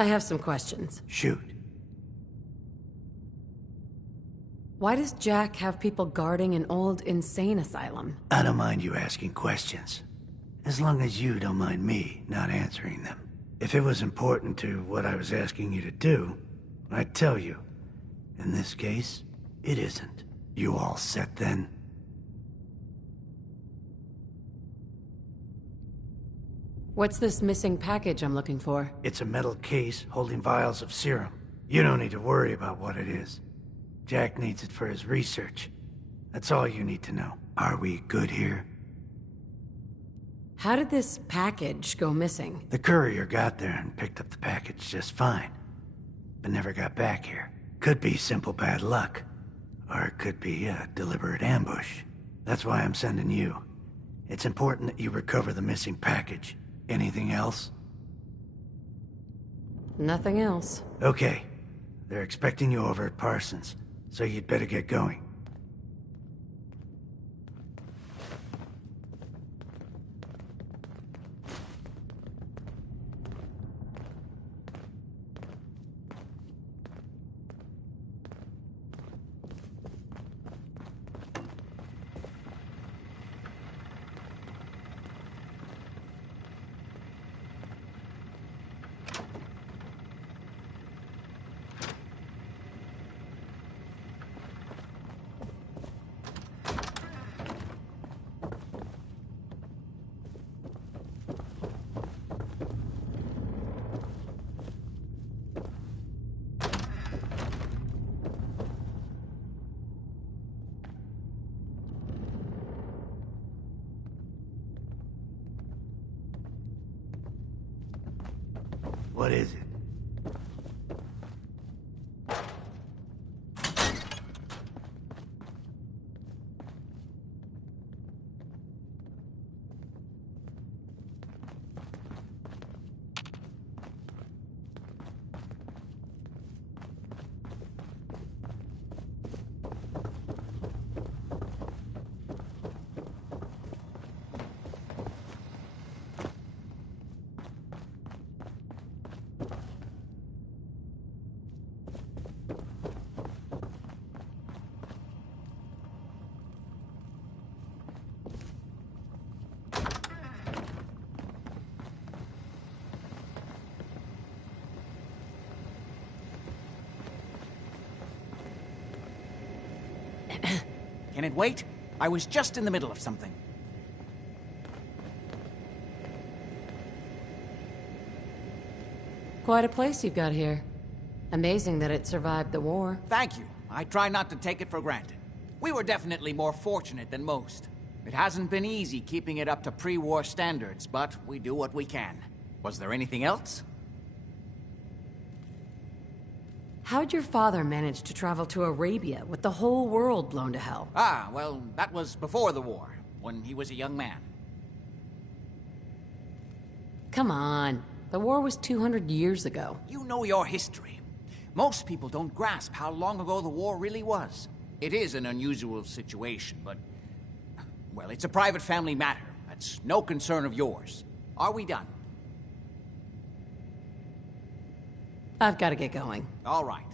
I have some questions. Shoot. Why does Jack have people guarding an old insane asylum? I don't mind you asking questions. As long as you don't mind me not answering them. If it was important to what I was asking you to do, I'd tell you. In this case, it isn't. You all set then? What's this missing package I'm looking for? It's a metal case holding vials of serum. You don't need to worry about what it is. Jack needs it for his research. That's all you need to know. Are we good here? How did this package go missing? The courier got there and picked up the package just fine, but never got back here. Could be simple bad luck, or it could be a deliberate ambush. That's why I'm sending you. It's important that you recover the missing package. Anything else? Nothing else. Okay. They're expecting you over at Parsons, so you'd better get going. What is it? Can it wait? I was just in the middle of something. Quite a place you've got here. Amazing that it survived the war. Thank you. I try not to take it for granted. We were definitely more fortunate than most. It hasn't been easy keeping it up to pre-war standards, but we do what we can. Was there anything else? How'd your father manage to travel to Arabia with the whole world blown to hell? Ah, well, that was before the war, when he was a young man. Come on. The war was 200 years ago. You know your history. Most people don't grasp how long ago the war really was. It is an unusual situation, but... well, it's a private family matter. That's no concern of yours. Are we done? I've got to get going. All right.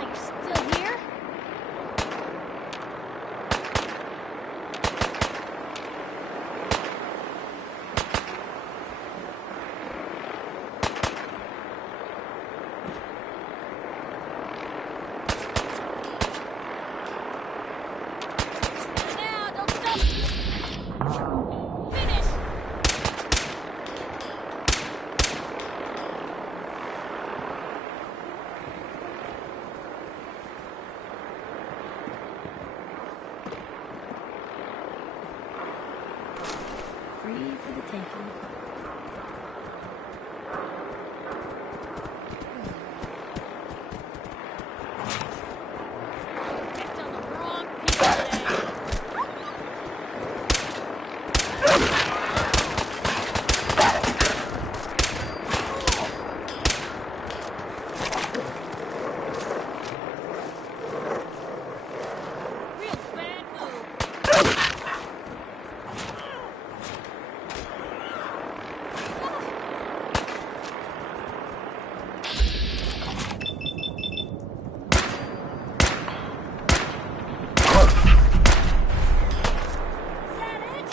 you're still here? Now, don't stop! Finish! Free for the taking. Picked on the wrong people today. Real bad move. Is that it?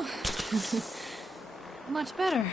Oh, much better.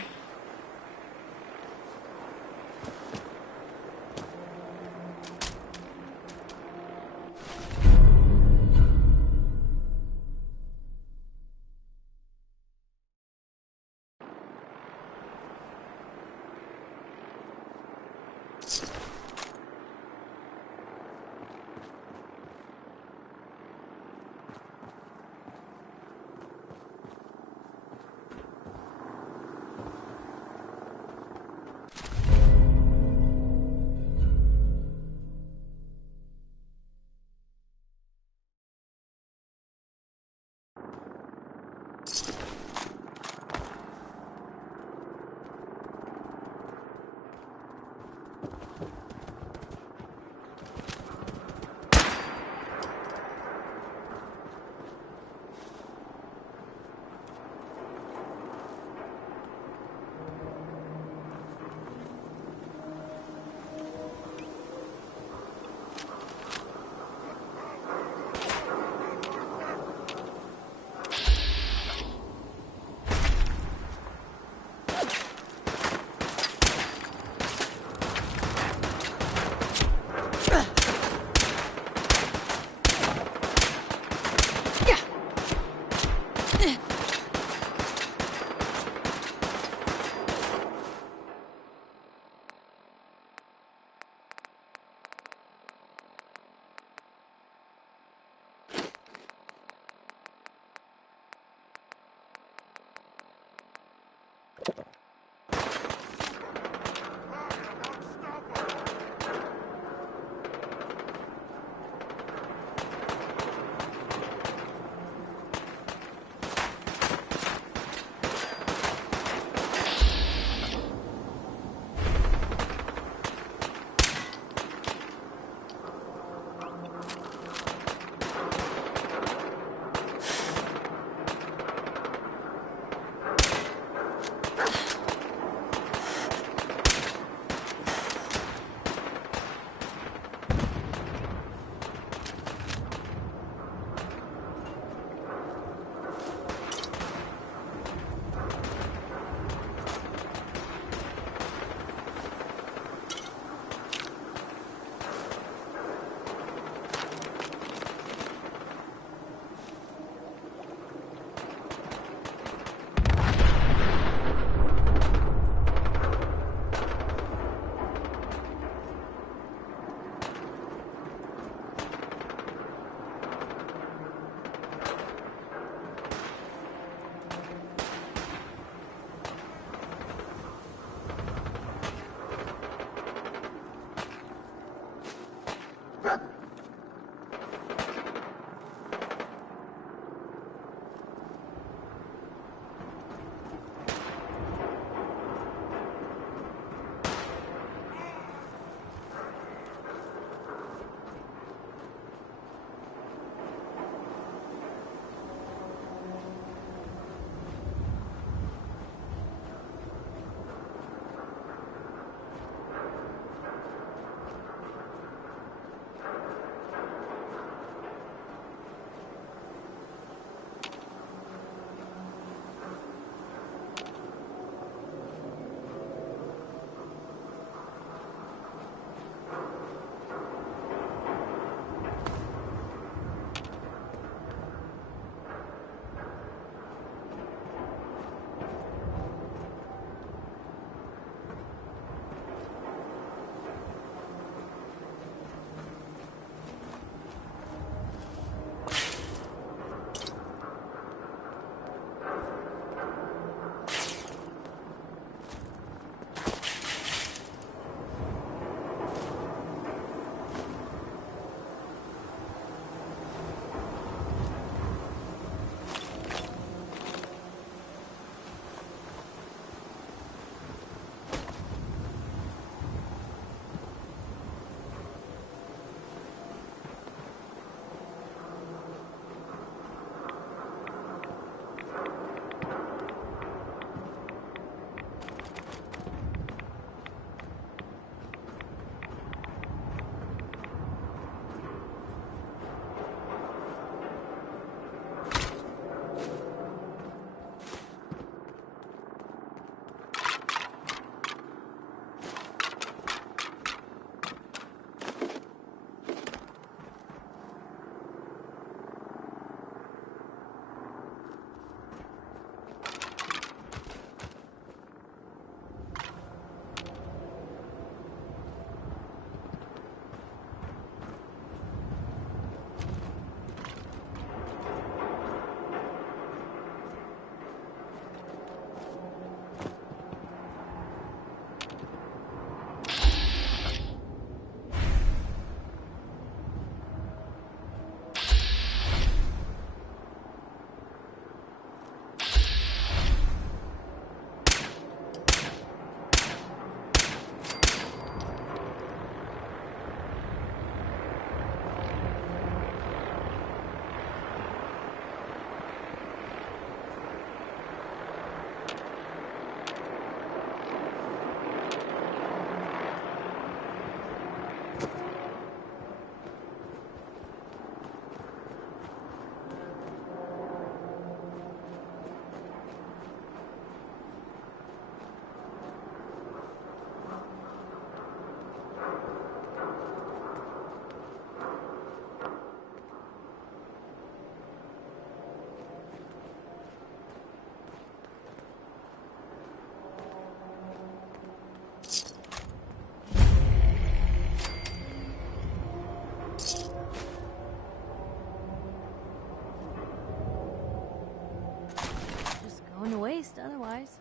going to waste otherwise.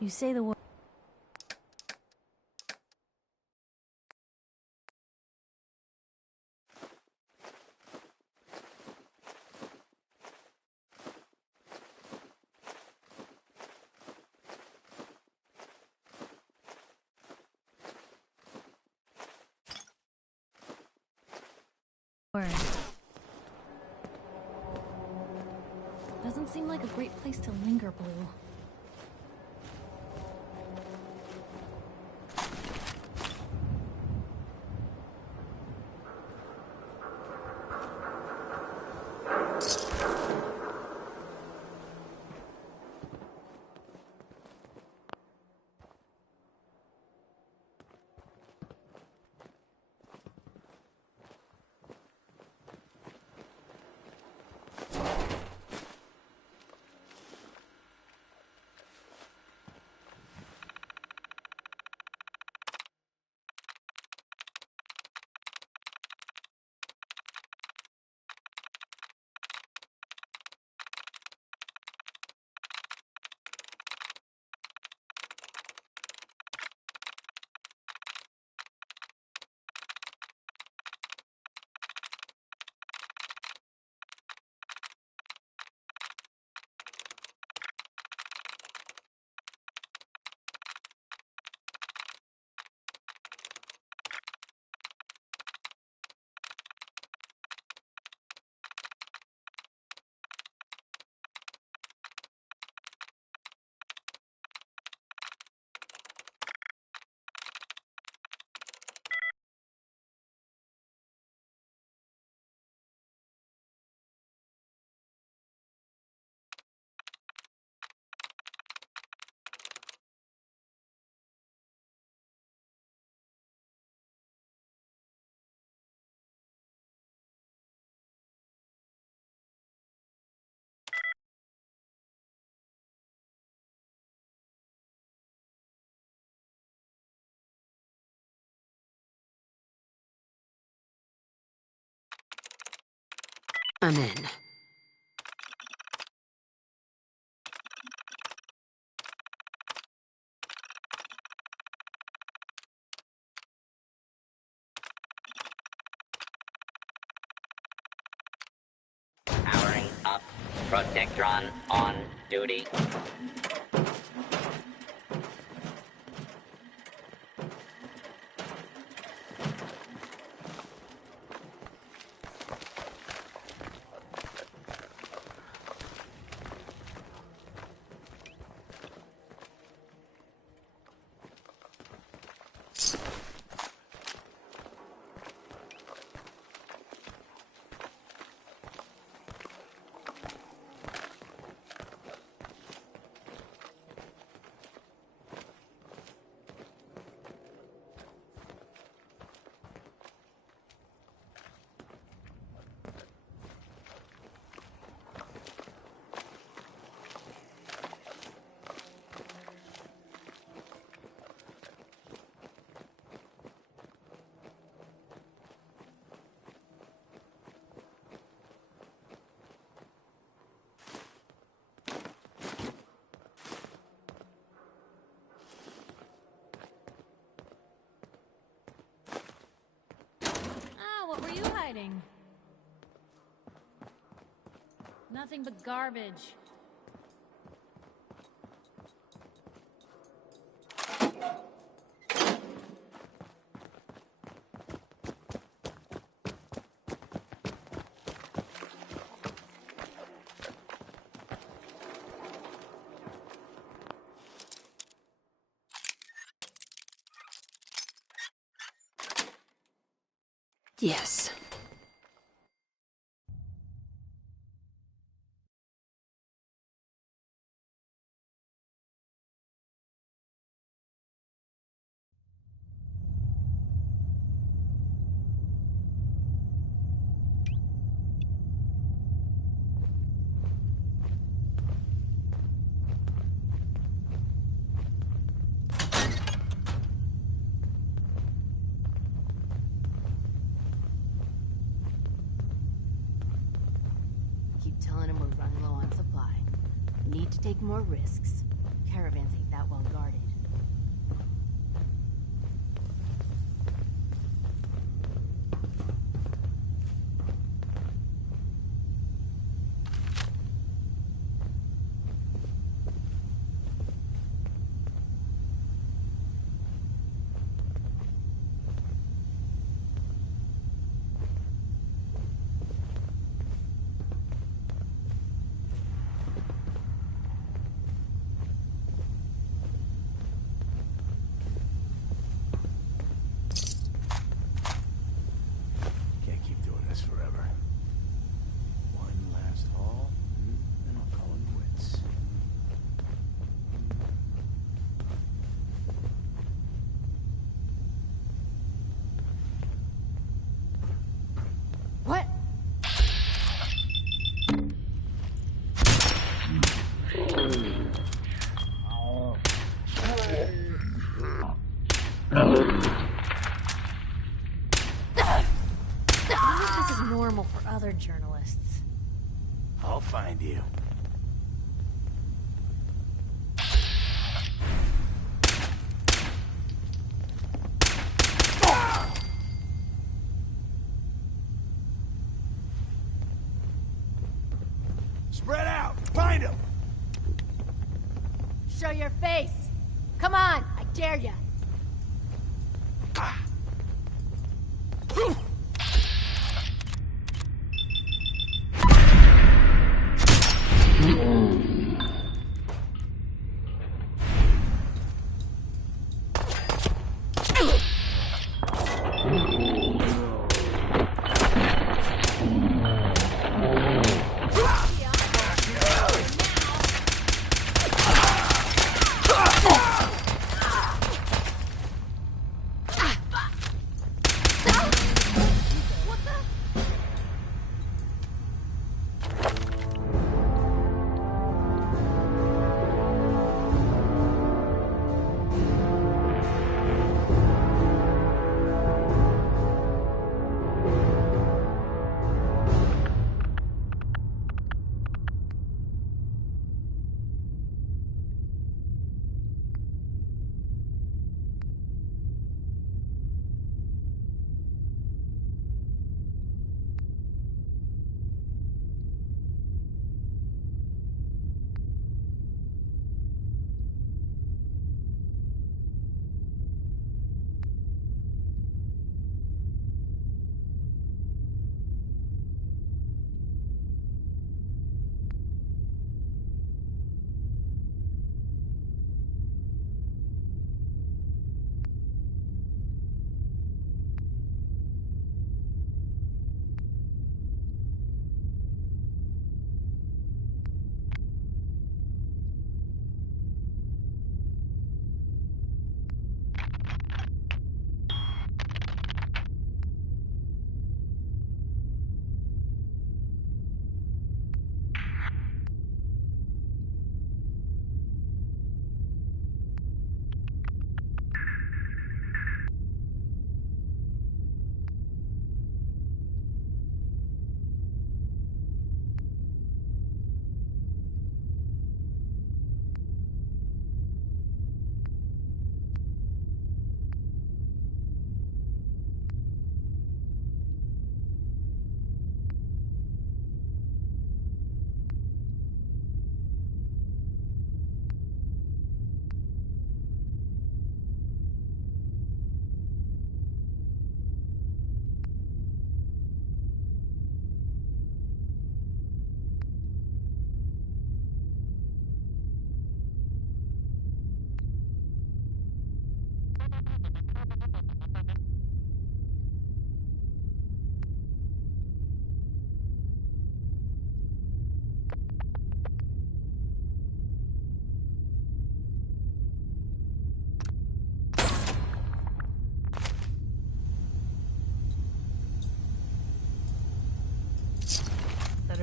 You say the word. Doesn't seem like a great place to linger, Blue. I'm in. Powering up. Protectron on duty. What were you hiding? Nothing but garbage. Yes. Keep telling him we're running low on supply. Need to take more risks. Caravans ain't that well guarded. Can't keep doing this forever. One last haul, then I'll call it quits. What? I wonder if this is normal for other journalists. I'll find you. Spread out! Find him! Show your face! Come on, I dare ya!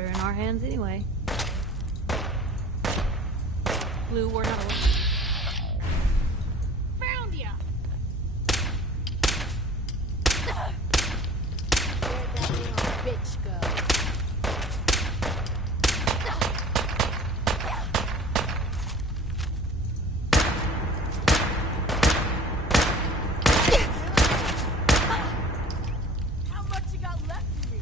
They're in our hands anyway. Blue, we're not alone. Found ya! Where'd that little bitch go? How much you got left in you?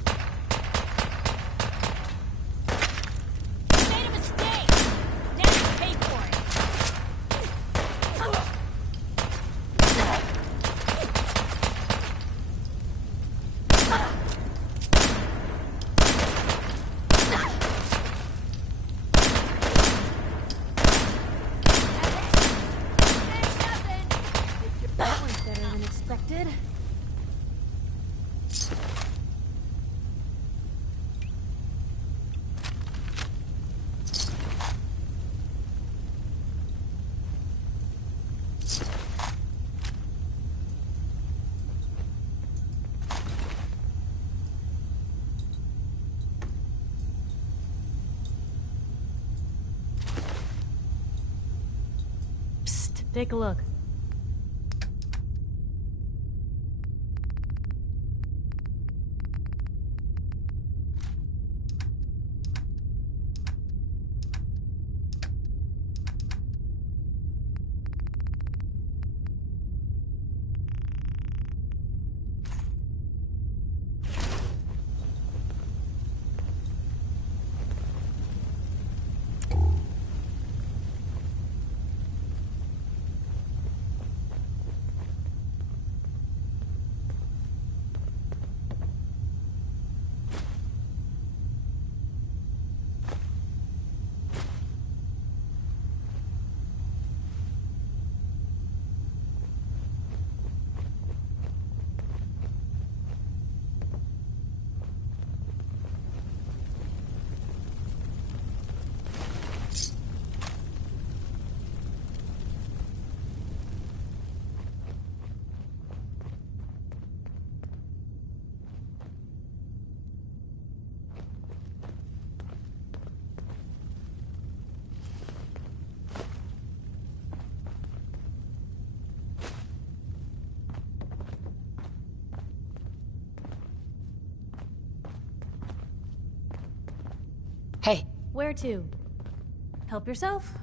You made a mistake! Now you pay for it! That went better than expected. Psst, take a look. Hey, Where to? Help yourself?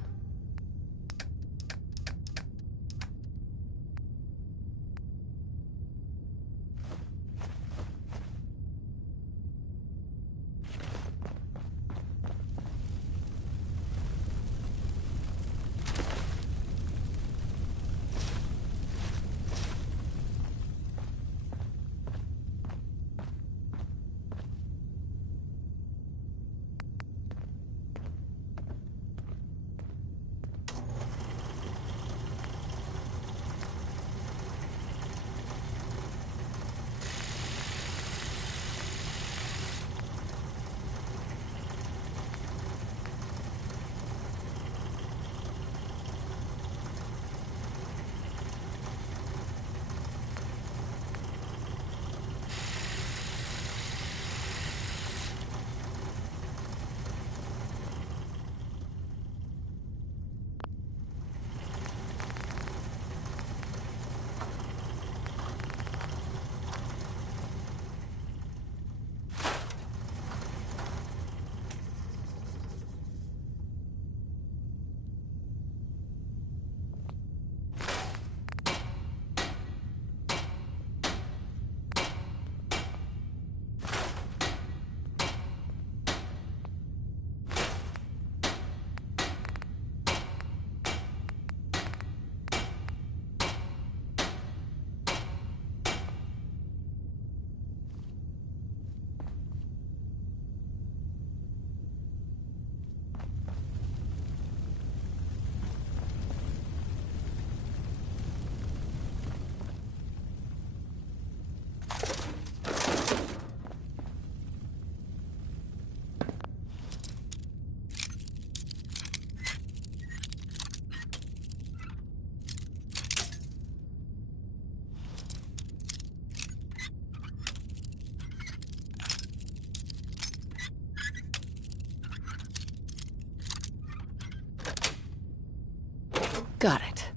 Got it.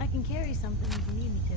I can carry something if you need me to.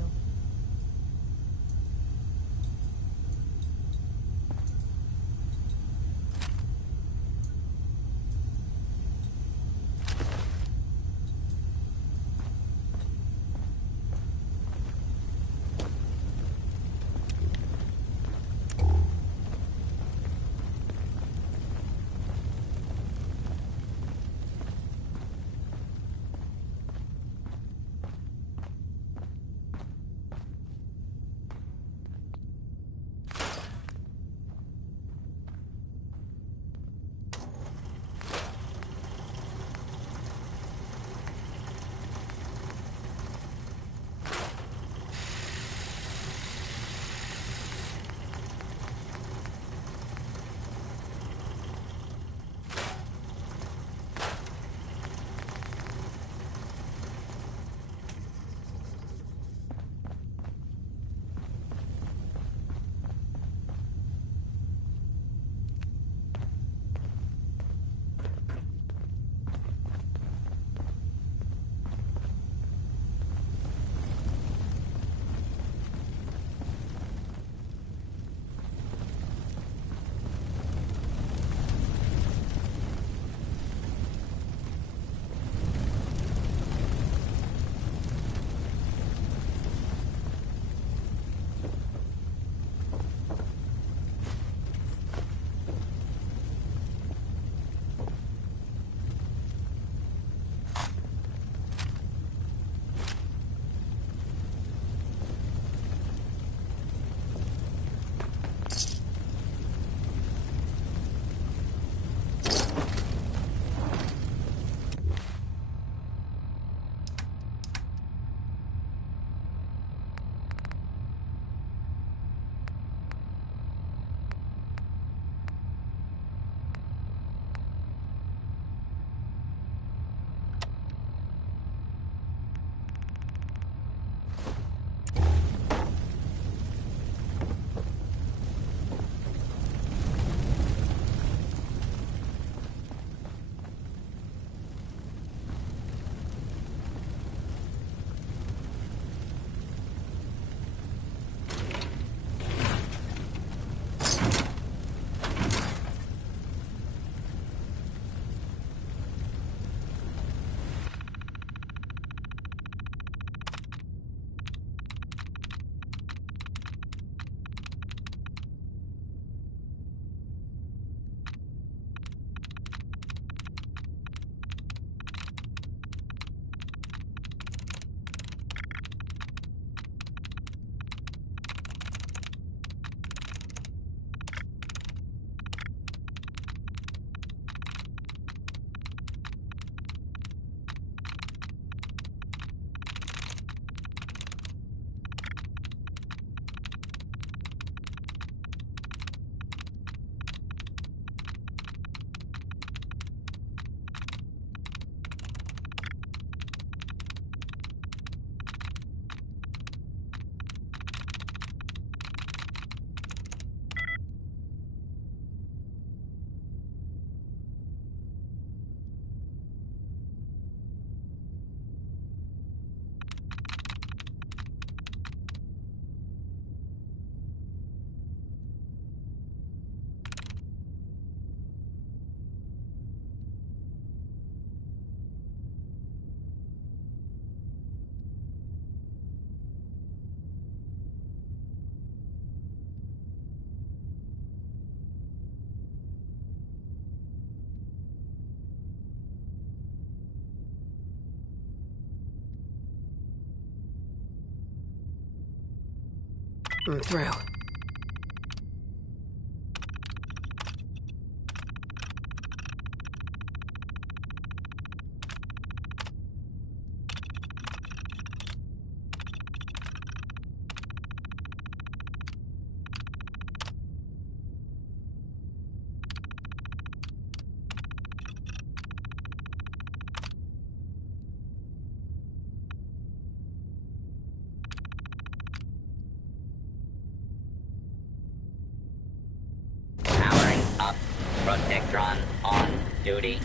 I'm through. Powering up. Protectron on duty.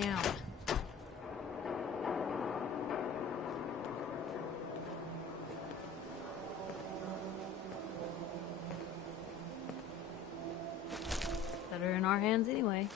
down. Better in our hands anyway.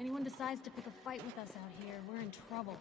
Anyone decides to pick a fight with us out here, we're in trouble.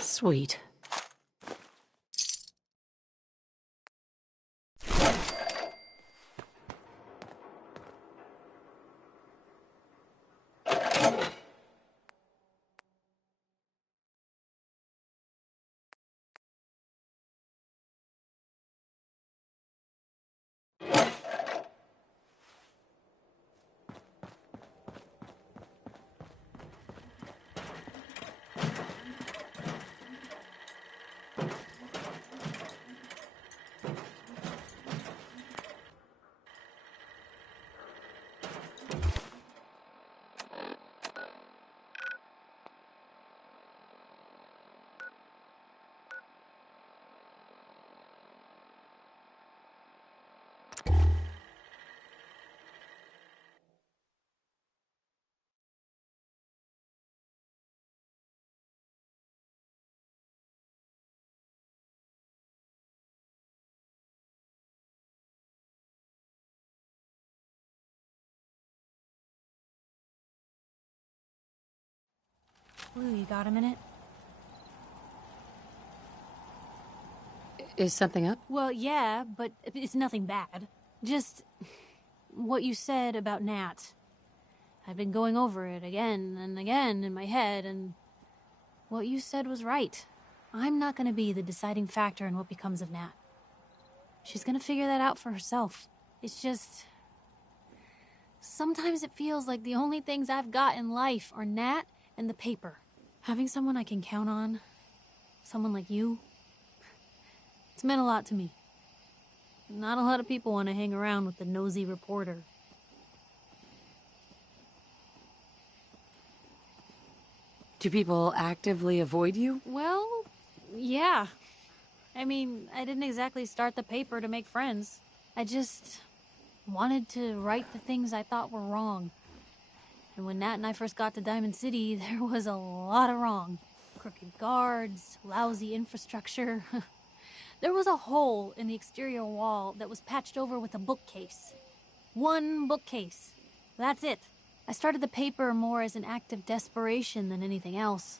Sweet. Blue, you got a minute? Is something up? Well, yeah, but it's nothing bad. Just what you said about Nat. I've been going over it again and again in my head, and what you said was right. I'm not gonna be the deciding factor in what becomes of Nat. She's gonna figure that out for herself. It's just... sometimes it feels like the only things I've got in life are Nat and the paper. Having someone I can count on, someone like you, it's meant a lot to me. Not a lot of people want to hang around with the nosy reporter. Do people actively avoid you? Well, yeah. I mean, I didn't exactly start the paper to make friends. I just wanted to write the things I thought were wrong. And when Nat and I first got to Diamond City, there was a lot of wrong. Crooked guards, lousy infrastructure. There was a hole in the exterior wall that was patched over with a bookcase. One bookcase. That's it. I started the paper more as an act of desperation than anything else.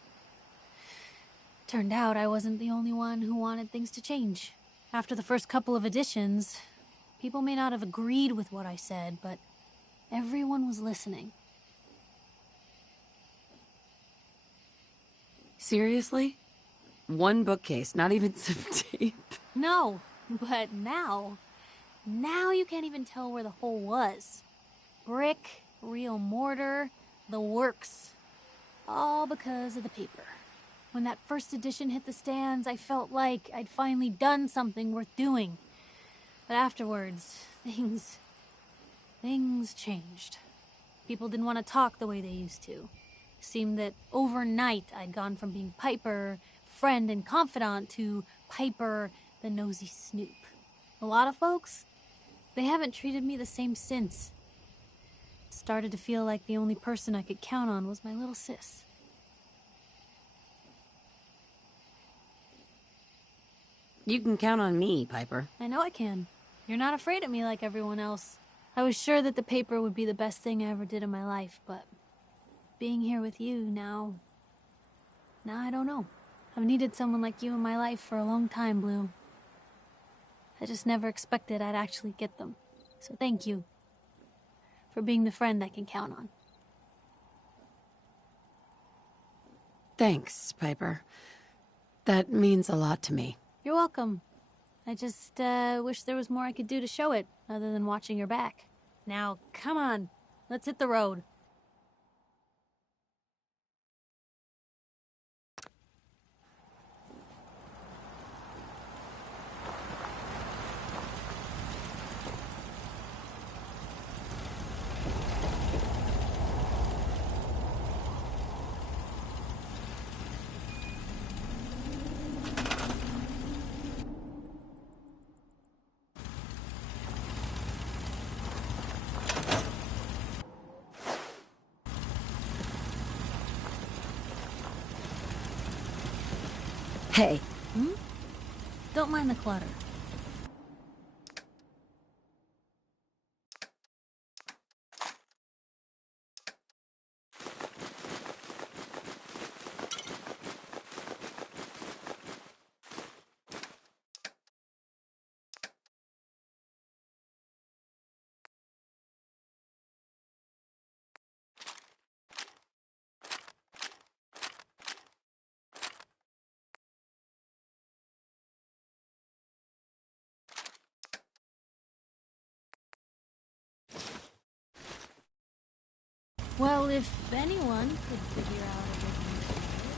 Turned out I wasn't the only one who wanted things to change. After the first couple of editions, people may not have agreed with what I said, but everyone was listening. Seriously? One bookcase, not even some tape. No, but now you can't even tell where the hole was. Brick, real mortar, the works. All because of the paper. When that first edition hit the stands, I felt like I'd finally done something worth doing. But afterwards, things changed. People didn't want to talk the way they used to. Seemed that overnight I'd gone from being Piper, friend and confidant, to Piper, the nosy snoop. A lot of folks, they haven't treated me the same since. It started to feel like the only person I could count on was my little sis. You can count on me, Piper. I know I can. You're not afraid of me like everyone else. I was sure that the paper would be the best thing I ever did in my life, but being here with you now I don't know. I've needed someone like you in my life for a long time, Blue. I just never expected I'd actually get them. So thank you for being the friend I can count on. Thanks, Piper. That means a lot to me. You're welcome. I just wish there was more I could do to show it, other than watching your back. Now, come on. Let's hit the road. Hey. Don't mind the clutter. Well, if anyone could figure out a good use for it.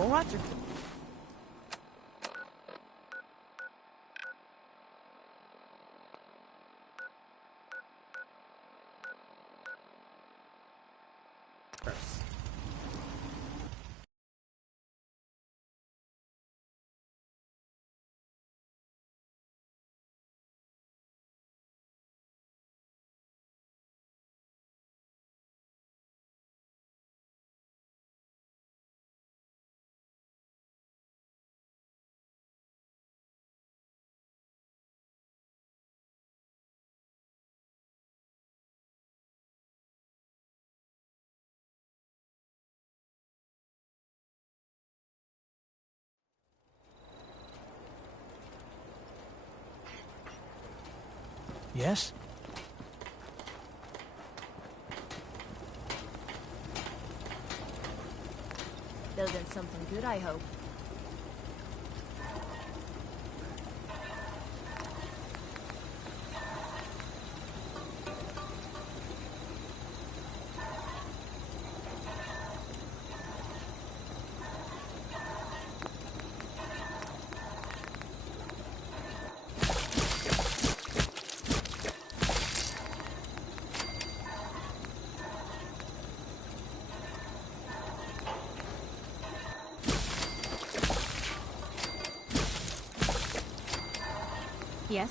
More after. Yes? Building something good, I hope. Yes?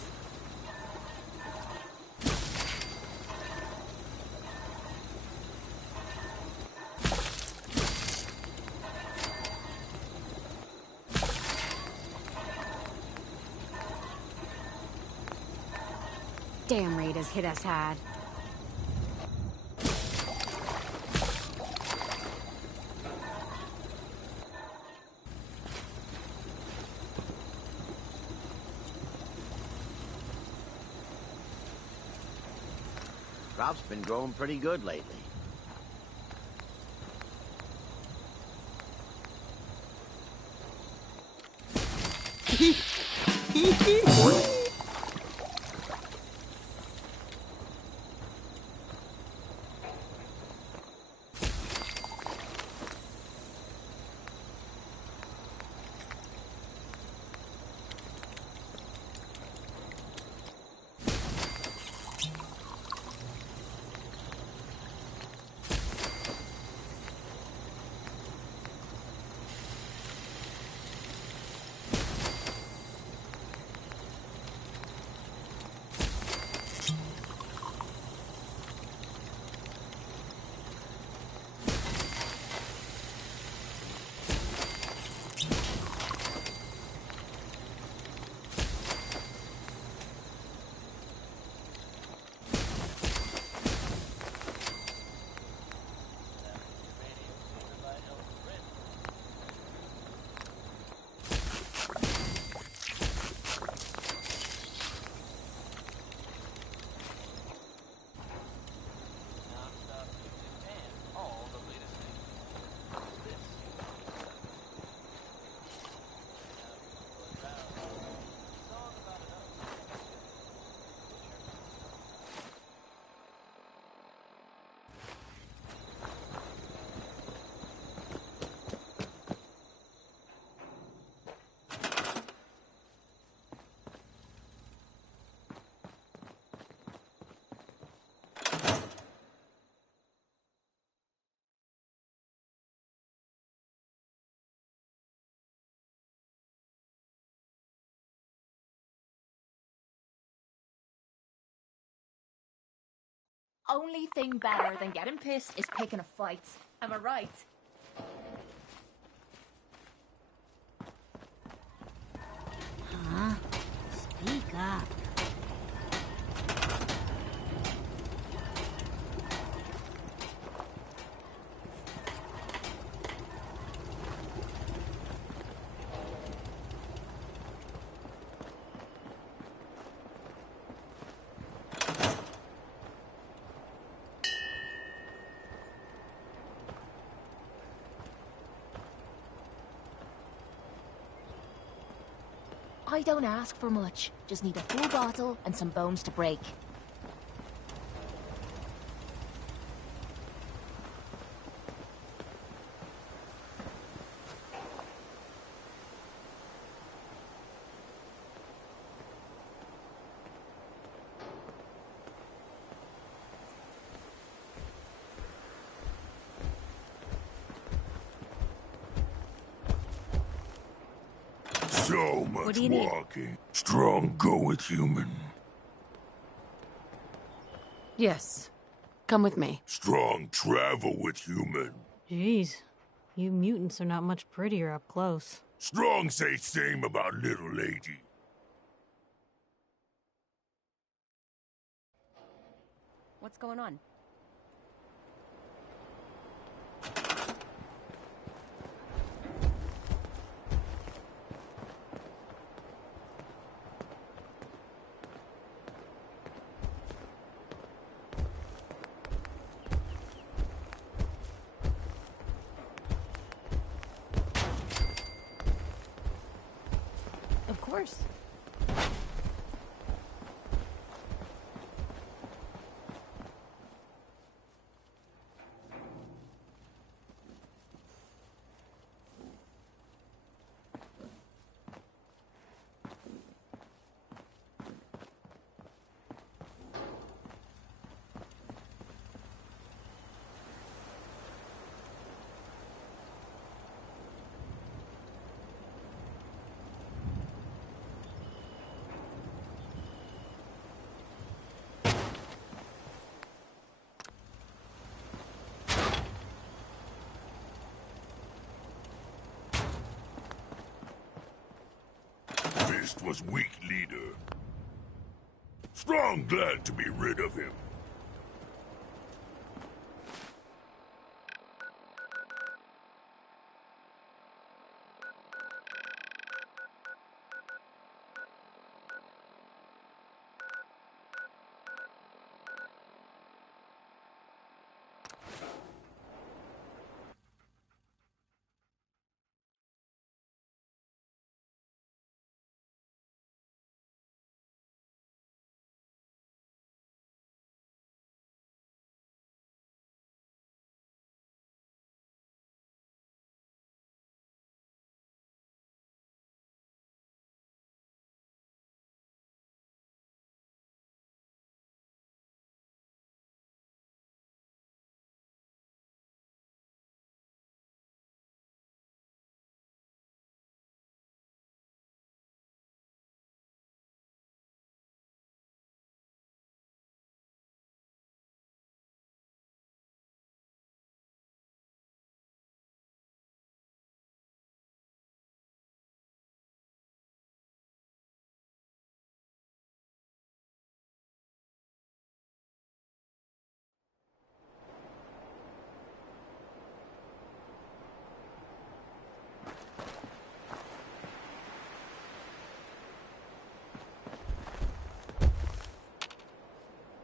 Damn raiders hit us hard. Crop's been growing pretty good lately. Only thing better than getting pissed is picking a fight. Am I right? Huh? Speak up. I don't ask for much. Just need a full bottle and some bones to break. So What much do you need? walking. Strong go with human. Yes. Come with me. Strong travel with human. Jeez, you mutants are not much prettier up close. Strong say same about little lady. What's going on? Of course. Fist was weak leader. Strong glad to be rid of him.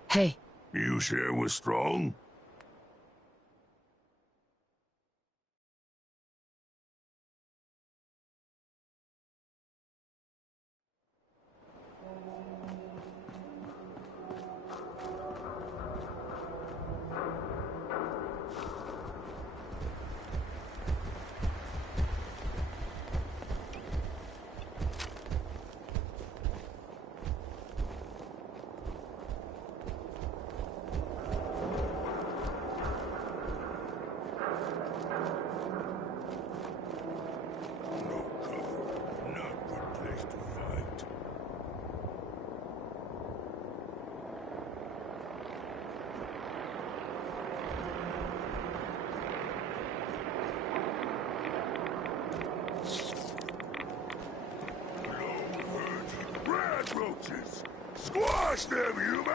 Hey. You share with Strong? No cover. Not good place to fight. Low-herded rat roaches! Squash them, human!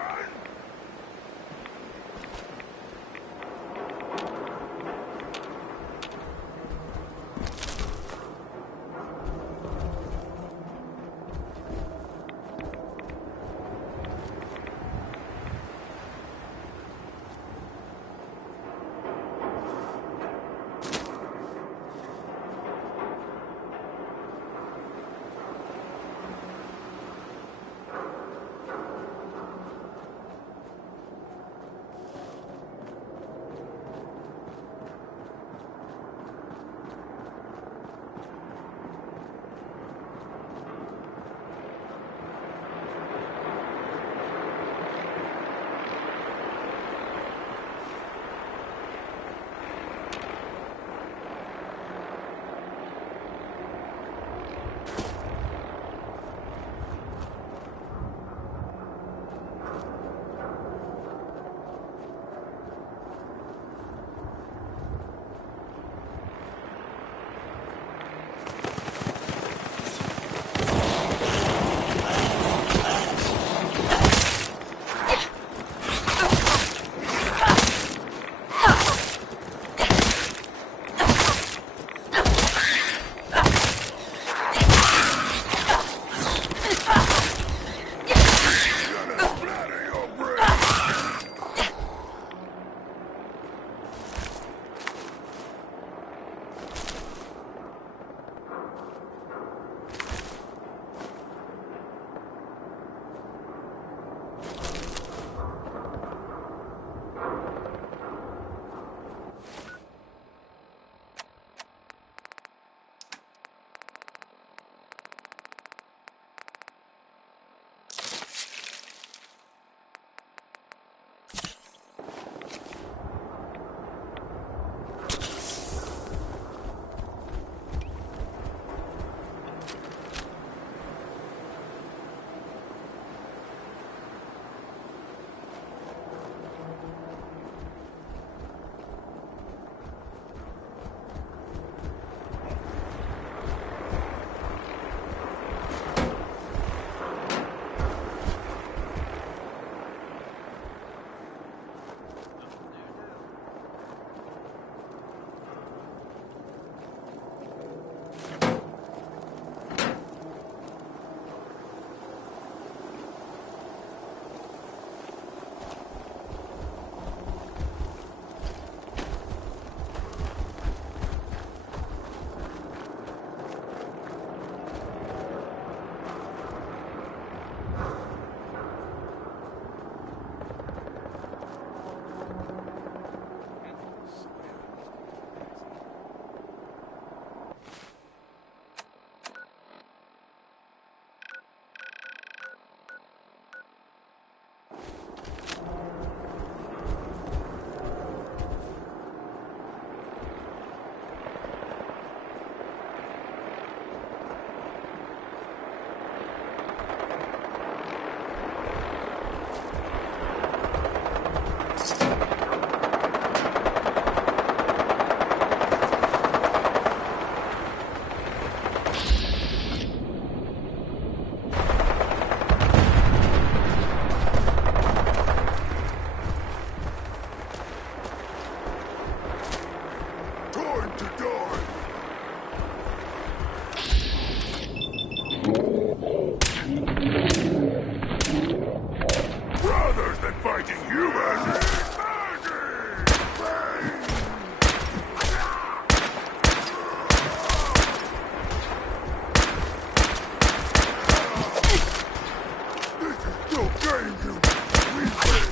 to die. Brothers than fighting humans is magic! This is still game, you. We win.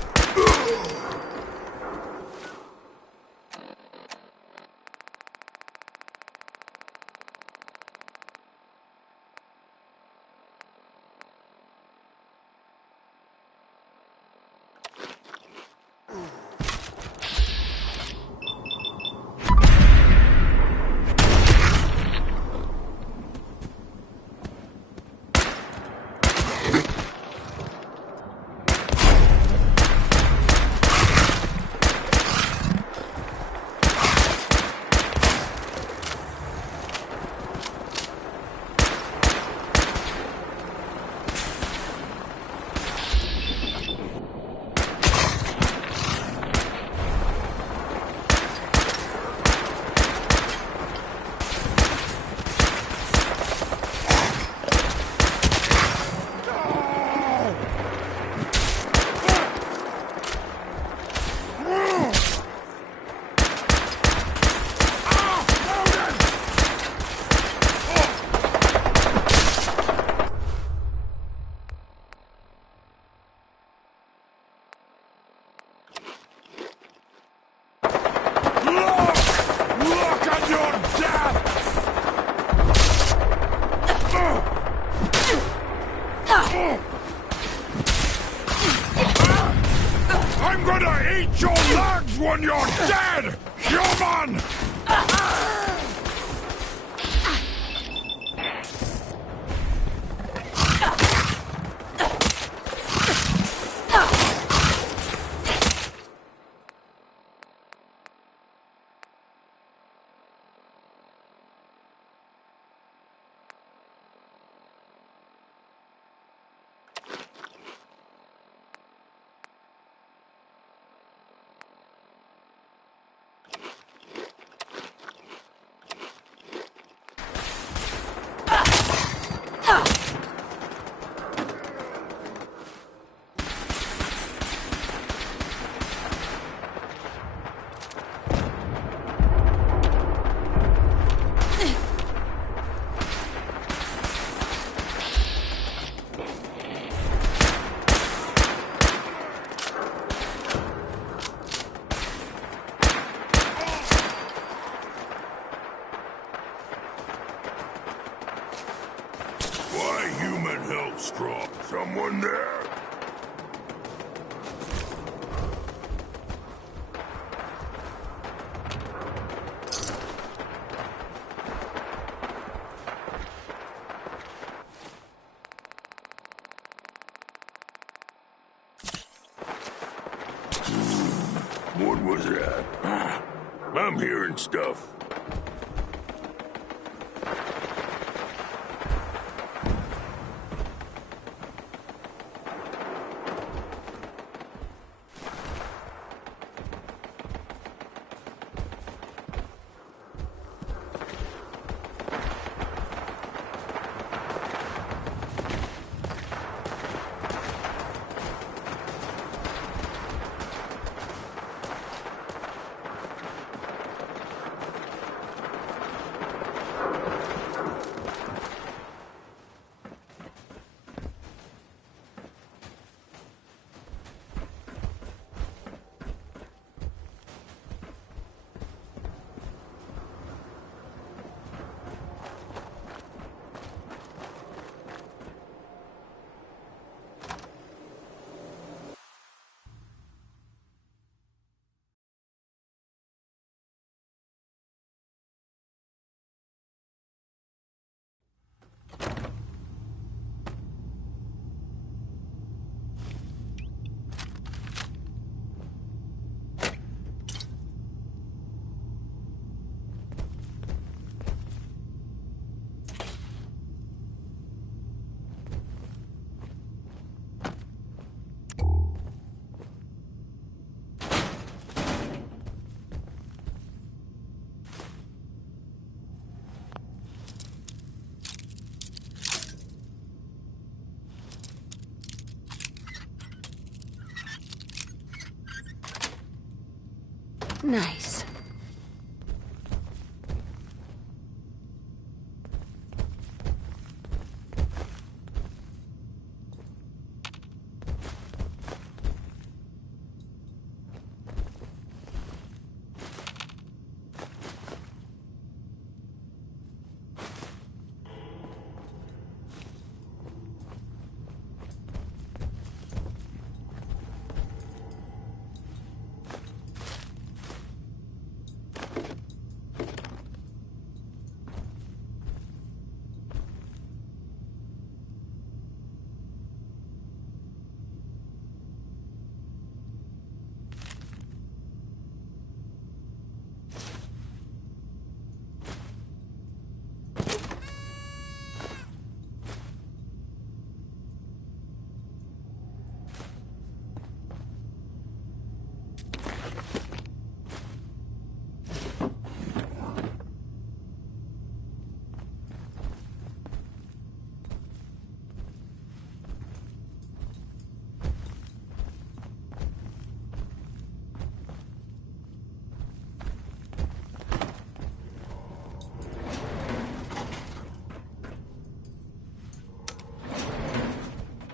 Look at your death! I'm gonna eat your legs when you're dead, human! Why human health strong? Someone there? What was that? I'm hearing stuff. Nice.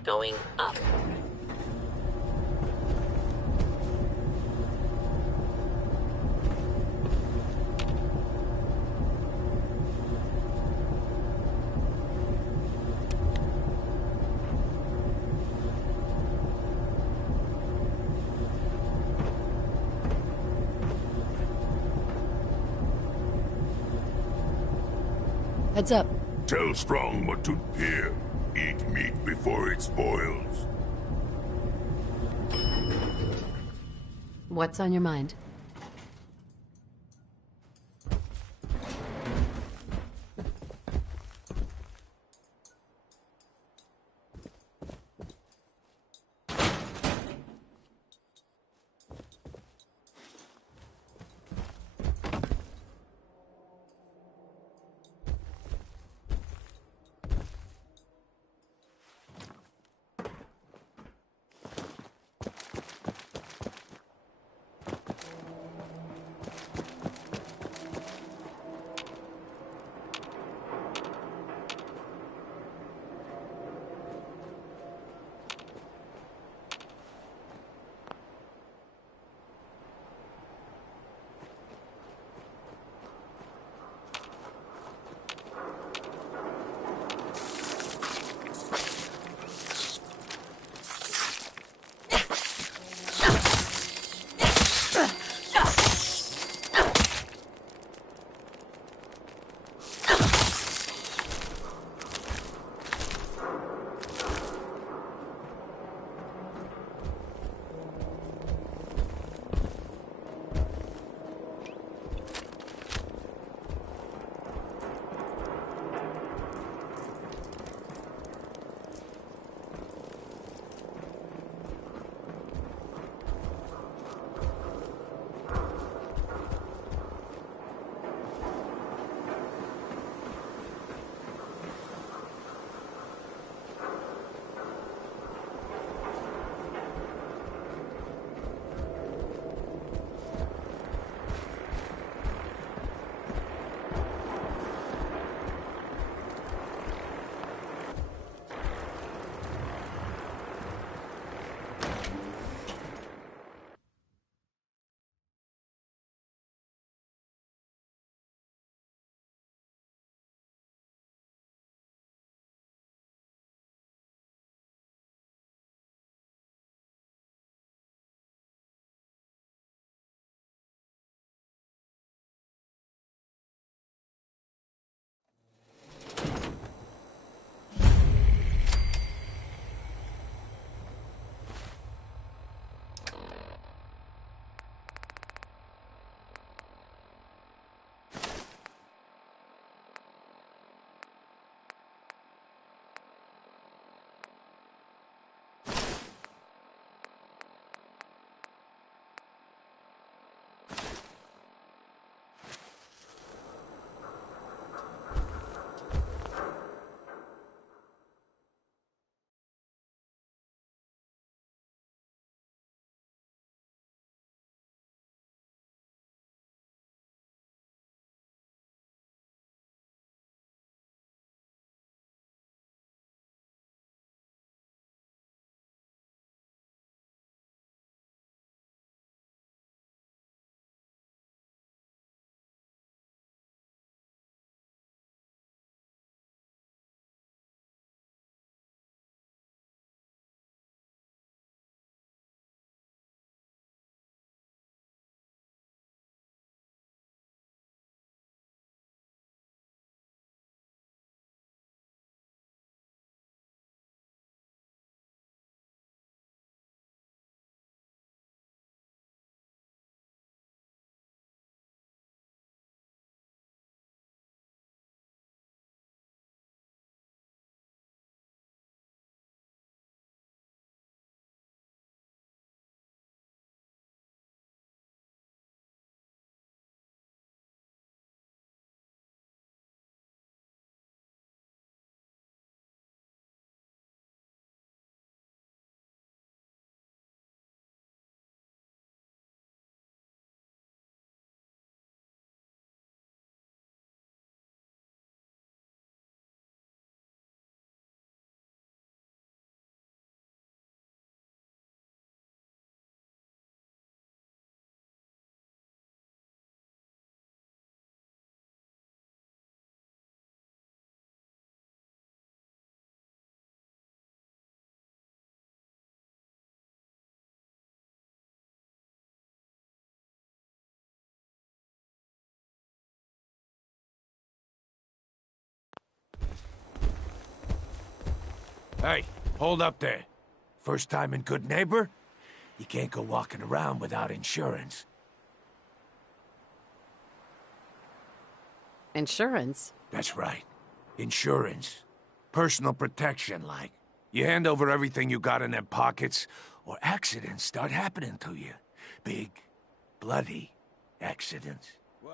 Going up. Heads up. Tell Strong what to hear. Eat meat before it spoils. What's on your mind? Hey, hold up there. First time in Good Neighbor? You can't go walking around without insurance. Insurance? That's right. Insurance. Personal protection, like. You hand over everything you got in them pockets, or accidents start happening to you. Big, bloody accidents. Whoa,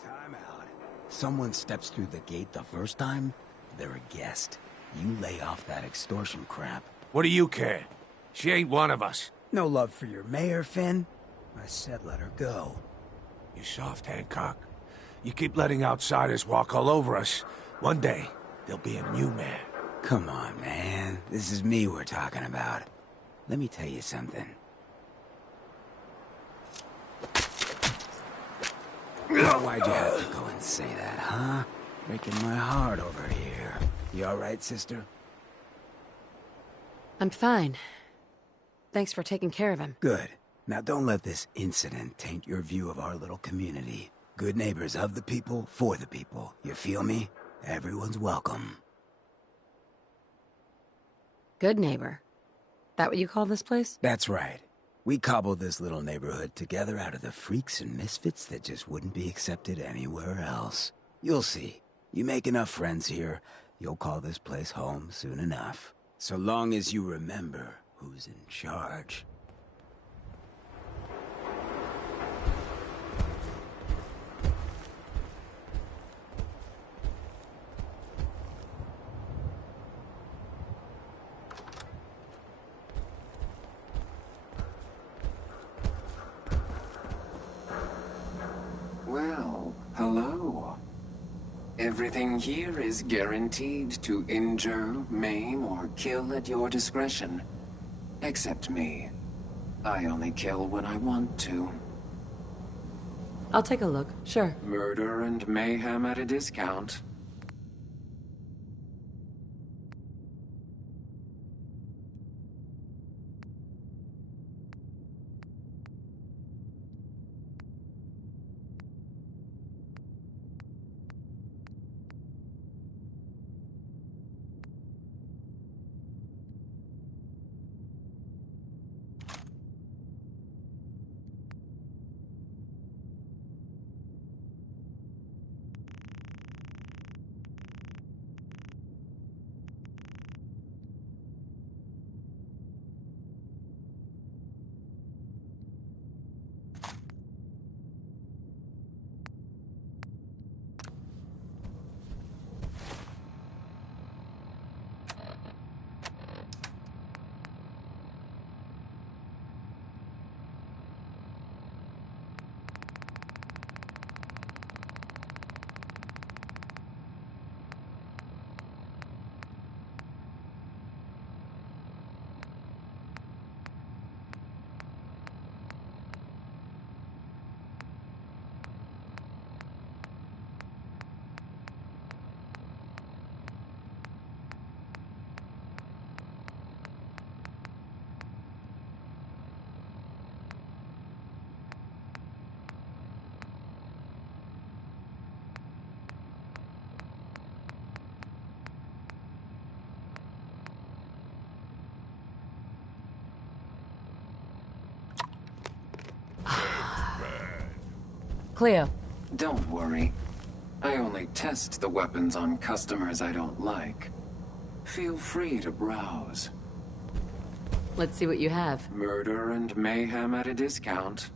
time out. Someone steps through the gate the first time, they're a guest. You lay off that extortion crap. What do you care? She ain't one of us. No love for your mayor, Finn? I said let her go. You soft, Hancock. You keep letting outsiders walk all over us. One day, there'll be a new man. Come on, man. This is me we're talking about. Let me tell you something. Why'd you have to go and say that, huh? Breaking my heart over here. You alright, sister? I'm fine. Thanks for taking care of him. Good. Now don't let this incident taint your view of our little community. Good neighbors of the people, for the people. You feel me? Everyone's welcome. Good neighbor. That what you call this place? That's right. We cobbled this little neighborhood together out of the freaks and misfits that just wouldn't be accepted anywhere else. You'll see. You make enough friends here, you'll call this place home soon enough. So long as you remember who's in charge. Well, hello. Everything here is guaranteed to injure, maim, or kill at your discretion. Except me. I only kill when I want to. I'll take a look, sure. Murder and mayhem at a discount. Cleo. Don't worry. I only test the weapons on customers I don't like. Feel free to browse. Let's see what you have. Murder and mayhem at a discount.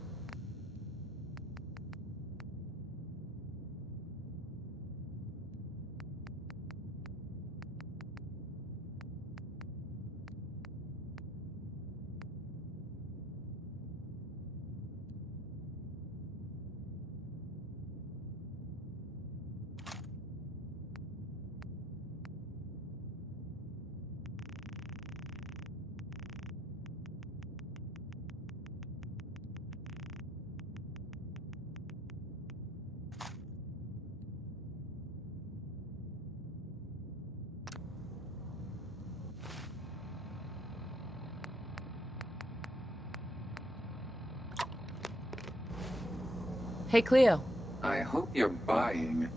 Hey, Cleo. I hope you're buying.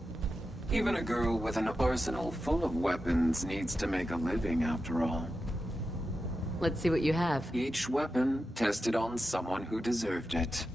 Even a girl with an arsenal full of weapons needs to make a living, after all. Let's see what you have. Each weapon tested on someone who deserved it.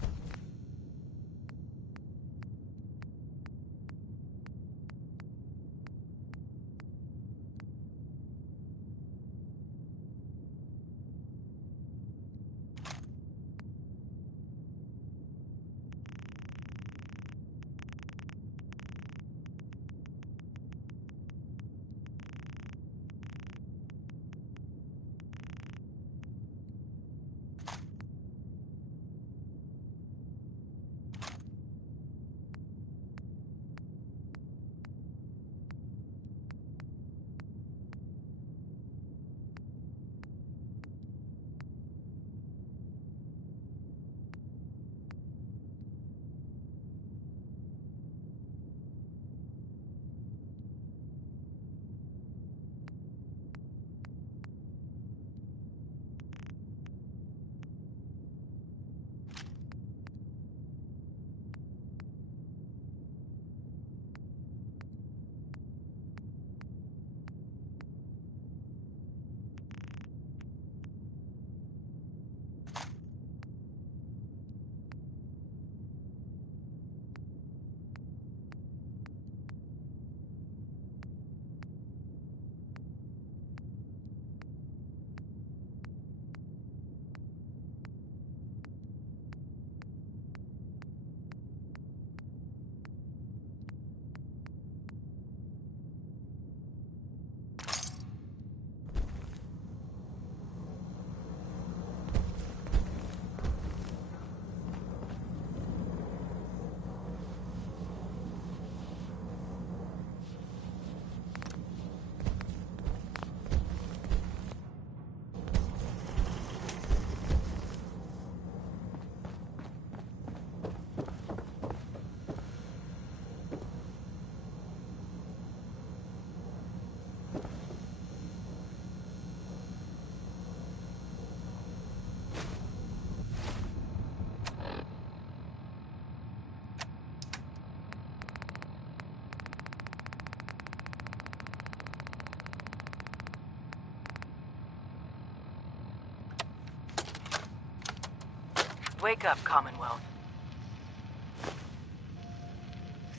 Wake up, Commonwealth.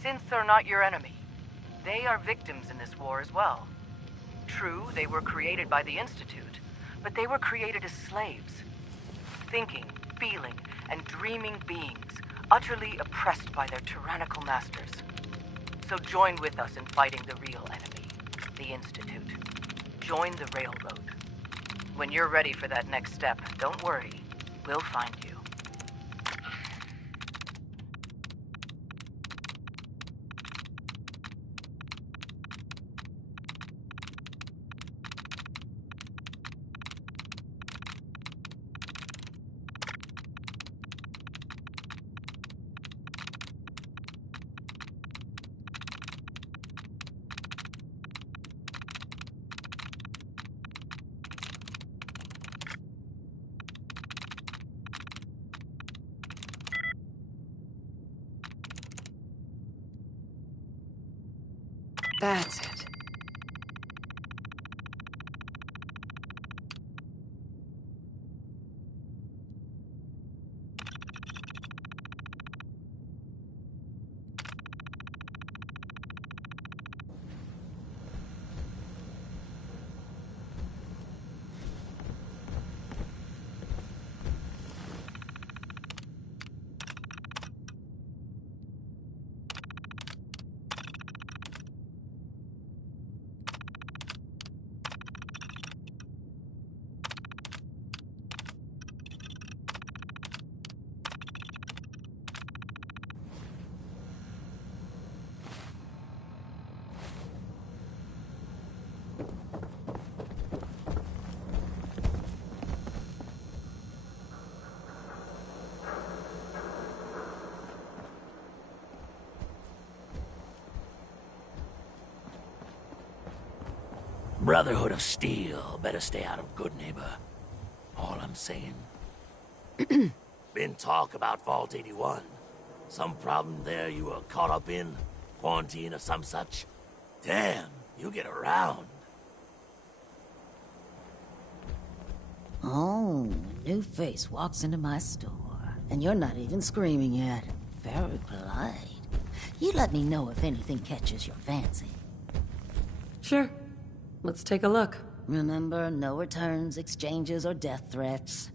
Synths are not your enemy. They are victims in this war as well. True, they were created by the Institute, but they were created as slaves. Thinking, feeling, and dreaming beings, utterly oppressed by their tyrannical masters. So join with us in fighting the real enemy, the Institute. Join the Railroad. When you're ready for that next step, don't worry. We'll find you. That's it. Brotherhood of Steel better stay out of Good Neighbor. All I'm saying. Been talk about Vault 81. Some problem there you were caught up in? quarantine or some such? Damn, you get around. Oh, a new face walks into my store, and you're not even screaming yet. Very polite. You let me know if anything catches your fancy. Sure. Let's take a look. Remember, no returns, exchanges, or death threats.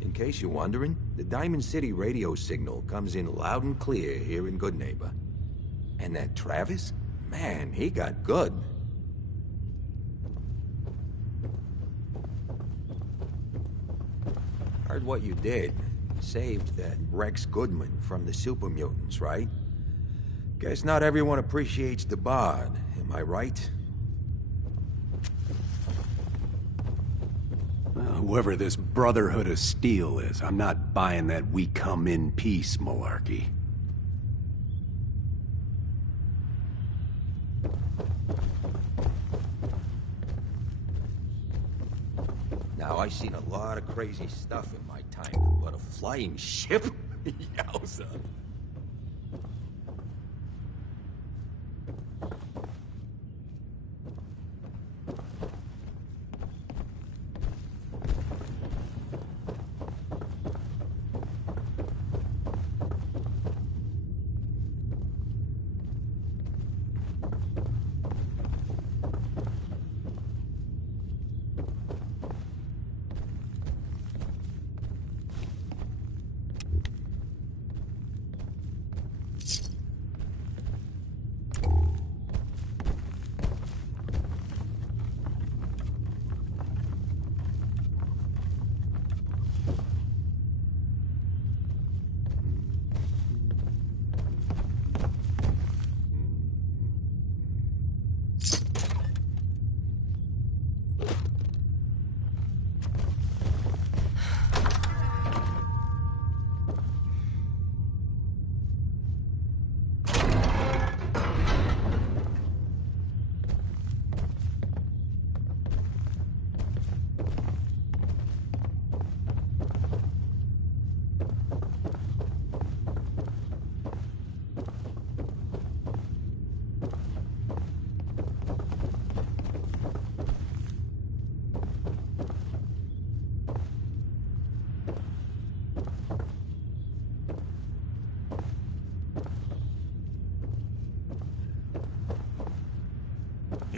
In case you're wondering, the Diamond City radio signal comes in loud and clear here in Good Neighbor. And that Travis? Man, he got good. Heard what you did. Saved that Rex Goodman from the super mutants, right? Guess not everyone appreciates the Bard, am I right? Whoever this Brotherhood of Steel is, I'm not buying that we come in peace malarkey. Now, I've seen a lot of crazy stuff in my time, but a flying ship? Yowza.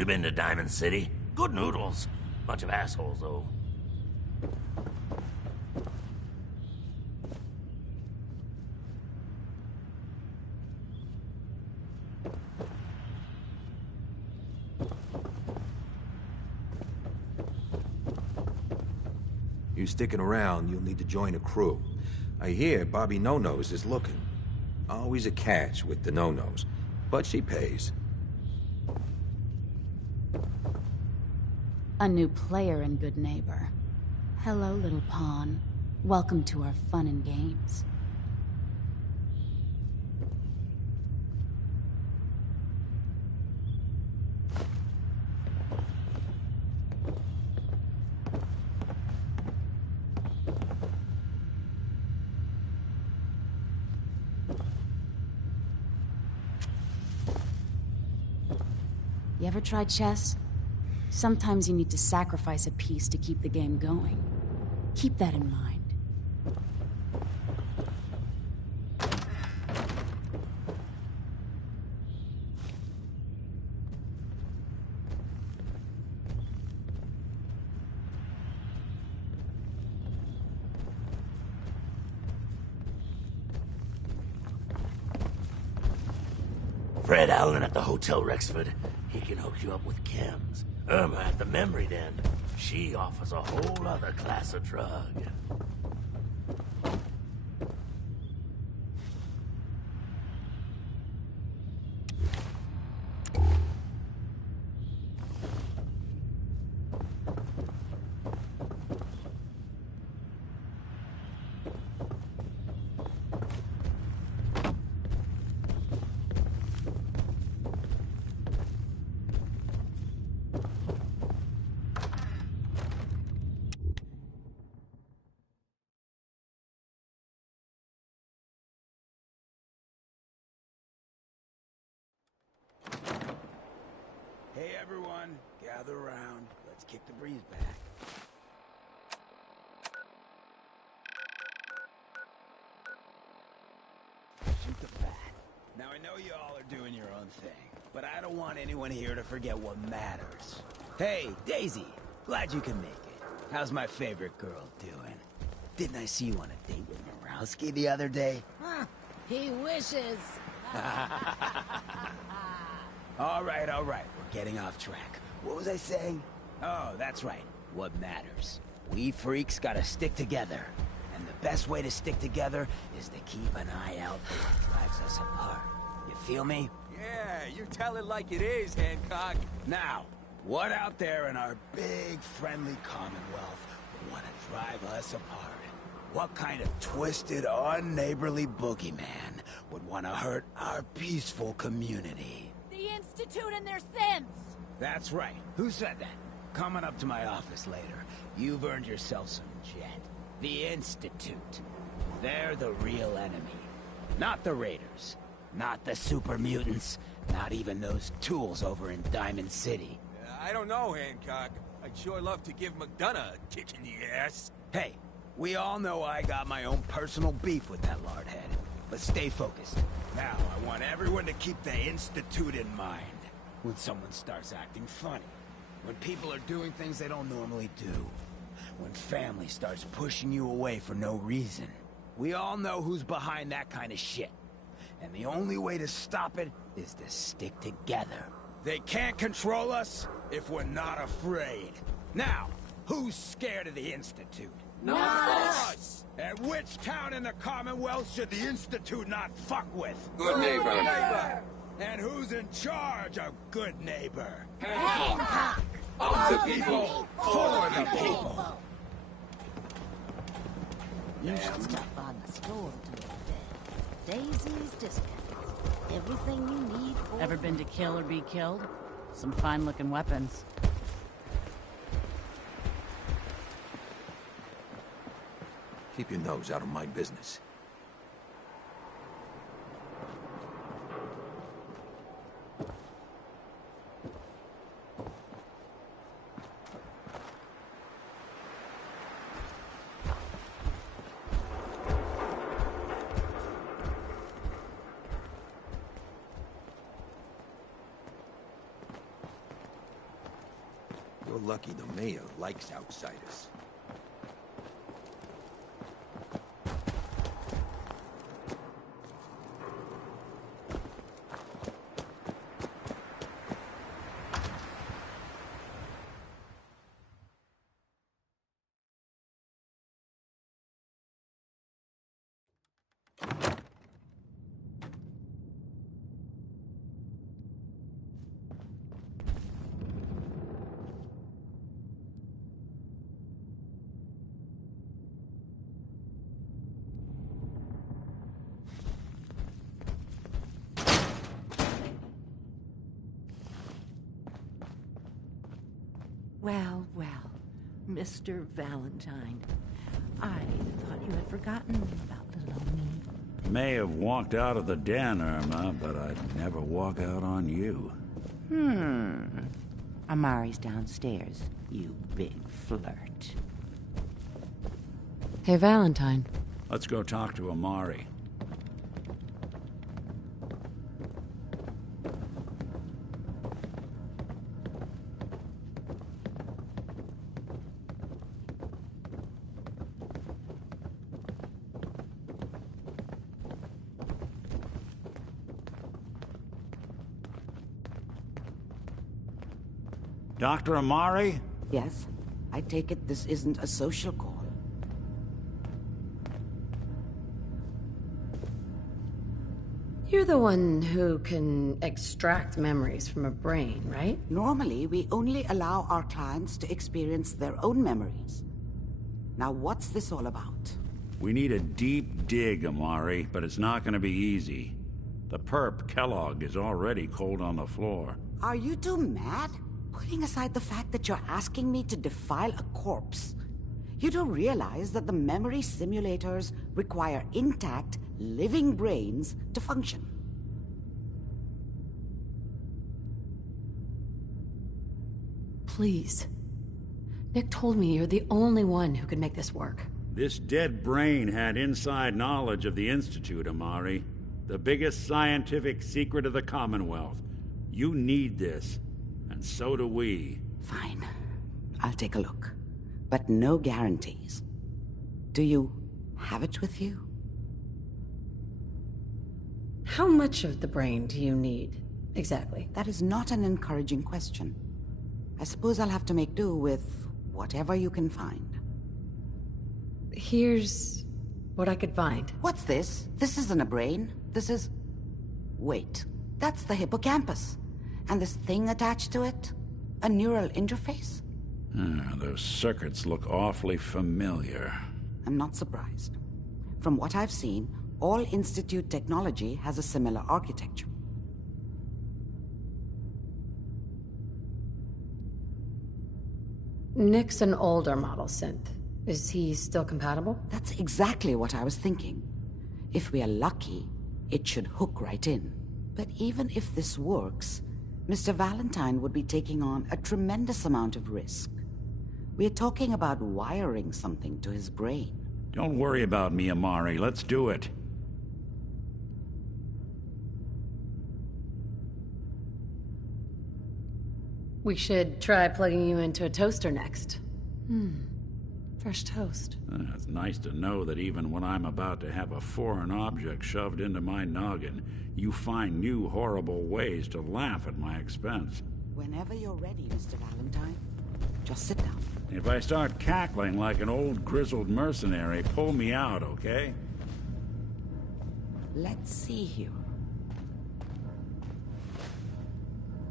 You been to Diamond City? Good noodles. Bunch of assholes, though. You sticking around, you'll need to join a crew. I hear Bobby No-Nose is looking. Always a catch with the No-Nose, but she pays. A new player and good neighbor. Hello, little pawn. Welcome to our fun and games. You ever tried chess? Sometimes you need to sacrifice a piece to keep the game going. Keep that in mind. Fred Allen at the Hotel Rexford. He can hook you up with chems. Irma at the Memory Den. She offers a whole other class of drug. Hey everyone, gather around. Let's kick the breeze back. Shoot the fat. Now I know you all are doing your own thing, but I don't want anyone here to forget what matters. Hey, Daisy, glad you can make it. How's my favorite girl doing? Didn't I see you on a date with Morowski the other day? Huh, he wishes. All right, we're getting off track. What was I saying? Oh, that's right. What matters. We freaks gotta stick together. And the best way to stick together is to keep an eye out for what drives us apart. You feel me? Yeah, you tell it like it is, Hancock. Now, what out there in our big, friendly Commonwealth would want to drive us apart? What kind of twisted, unneighborly boogeyman would want to hurt our peaceful community? The Institute and their sins! That's right. Who said that? Coming up to my office later. You've earned yourself some jet. The Institute. They're the real enemy. Not the Raiders. Not the super mutants. Not even those tools over in Diamond City. I don't know, Hancock. I'd sure love to give McDonough a kick in the ass. Hey, we all know I got my own personal beef with that lardhead. But stay focused. Now, I want everyone to keep the Institute in mind. When someone starts acting funny. When people are doing things they don't normally do. When family starts pushing you away for no reason. We all know who's behind that kind of shit. And the only way to stop it is to stick together. They can't control us if we're not afraid. Now, who's scared of the Institute? Not us! And which town in the Commonwealth should the Institute not fuck with? Good neighbor. And who's in charge of good neighbor? Hancock! Of the people, For the people. You should stop by the store today. Daisy's discount. Everything you need for... Ever been to kill or be killed? Some fine-looking weapons. Keep your nose out of my business. lucky the mayor likes outsiders. Well, well, Mr. Valentine. I thought you had forgotten about little old me. May have walked out of the den, Irma, but I'd never walk out on you. Amari's downstairs, you big flirt. Hey, Valentine. Let's go talk to Amari. Dr. Amari? Yes. I take it this isn't a social call. You're the one who can extract memories from a brain, right? Normally, we only allow our clients to experience their own memories. Now, what's this all about? We need a deep dig, Amari, but it's not gonna be easy. The perp, Kellogg, is already cold on the floor. Are you two mad? Putting aside the fact that you're asking me to defile a corpse, you do realize that the memory simulators require intact, living brains to function. Please. Nick told me you're the only one who can make this work. This dead brain had inside knowledge of the Institute, Amari. The biggest scientific secret of the Commonwealth. You need this. And so do we. Fine. I'll take a look. But no guarantees. Do you have it with you? How much of the brain do you need, exactly? That is not an encouraging question. I suppose I'll have to make do with whatever you can find. Here's what I could find. What's this? This isn't a brain. This is... Wait. That's the hippocampus. And this thing attached to it? A neural interface? Those circuits look awfully familiar. I'm not surprised. From what I've seen, all Institute technology has a similar architecture. Nick's an older model synth. Is he still compatible? That's exactly what I was thinking. If we are lucky, it should hook right in. But even if this works, Mr. Valentine would be taking on a tremendous amount of risk. We're talking about wiring something to his brain. Don't worry about me, Amari. Let's do it. We should try plugging you into a toaster next. Fresh toast. It's nice to know that even when I'm about to have a foreign object shoved into my noggin, you find new horrible ways to laugh at my expense. Whenever you're ready, Mr. Valentine. Just sit down. If I start cackling like an old grizzled mercenary, pull me out, okay? Let's see here.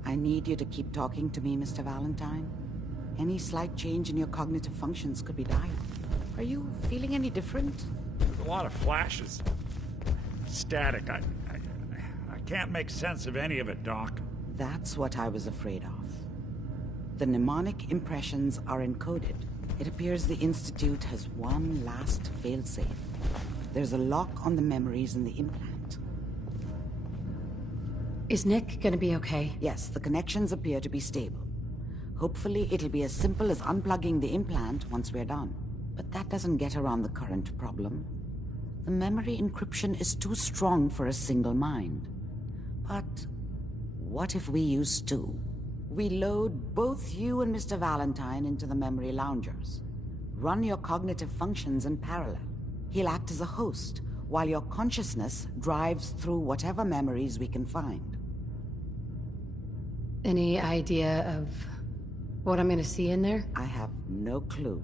I need you to keep talking to me, Mr. Valentine. Any slight change in your cognitive functions could be dire. Are you feeling any different? There's a lot of flashes. Static. I can't make sense of any of it, Doc. That's what I was afraid of. The mnemonic impressions are encoded. It appears the Institute has one last failsafe. There's a lock on the memories in the implant. Is Nick gonna be okay? Yes, the connections appear to be stable. Hopefully it'll be as simple as unplugging the implant once we're done. But that doesn't get around the current problem. The memory encryption is too strong for a single mind. But what if we use two? We load both you and Mr. Valentine into the memory loungers. Run your cognitive functions in parallel. He'll act as a host, while your consciousness drives through whatever memories we can find. Any idea of what I'm gonna see in there? I have no clue.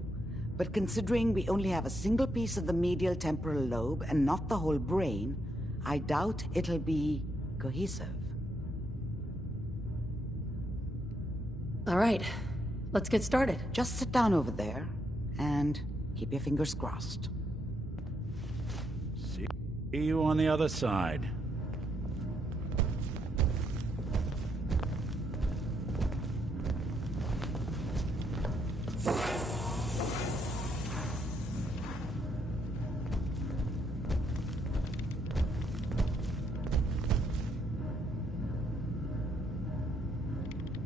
But considering we only have a single piece of the medial temporal lobe and not the whole brain, I doubt it'll be cohesive. All right, let's get started. Just sit down over there and keep your fingers crossed. See you on the other side.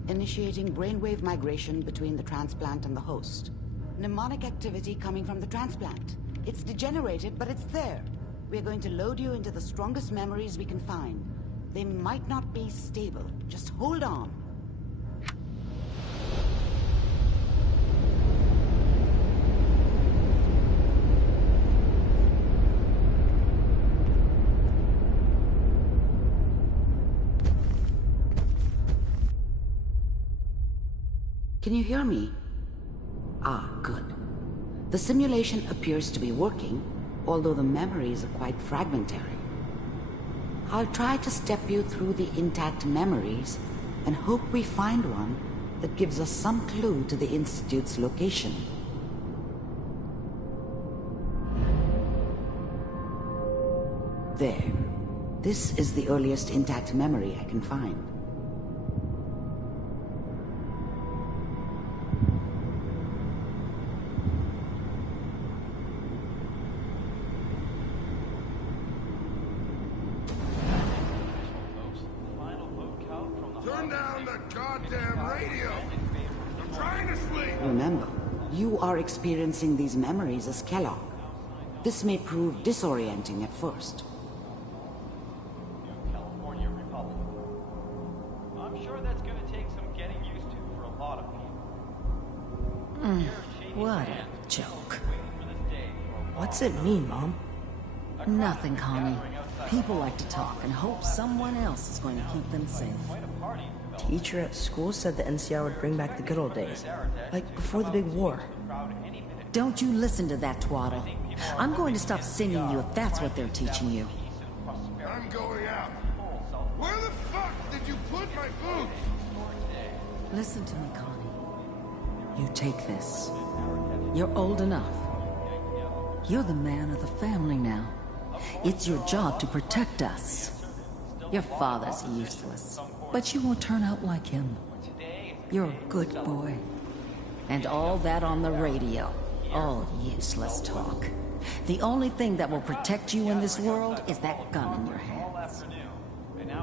Initiating brainwave migration between the transplant and the host. Mnemonic activity coming from the transplant. It's degenerated, but it's there. We're going to load you into the strongest memories we can find. They might not be stable. Just hold on. Can you hear me? Ah, good. The simulation appears to be working, although the memories are quite fragmentary. I'll try to step you through the intact memories and hope we find one that gives us some clue to the Institute's location. There. This is the earliest intact memory I can find. Turn down the goddamn radio! I'm trying to sleep! Remember, you are experiencing these memories as Kellogg. This may prove disorienting at first. California Republic. I'm sure that's going to take some getting used to for a lot of people. What a joke. What's it mean, Mom? Nothing, Connie. People like to talk and hope someone else is going to keep them safe. Teacher at school said the NCR would bring back the good old days. Like before the big war. Don't you listen to that twaddle. I'm going to stop singing you if that's what they're teaching you. I'm going out. Where the fuck did you put my boots? Listen to me, Connie. You take this. You're old enough. You're the man of the family now. It's your job to protect us. Your father's useless, but you won't turn out like him. You're a good boy. And all that on the radio, all useless talk. The only thing that will protect you in this world is that gun in your hands.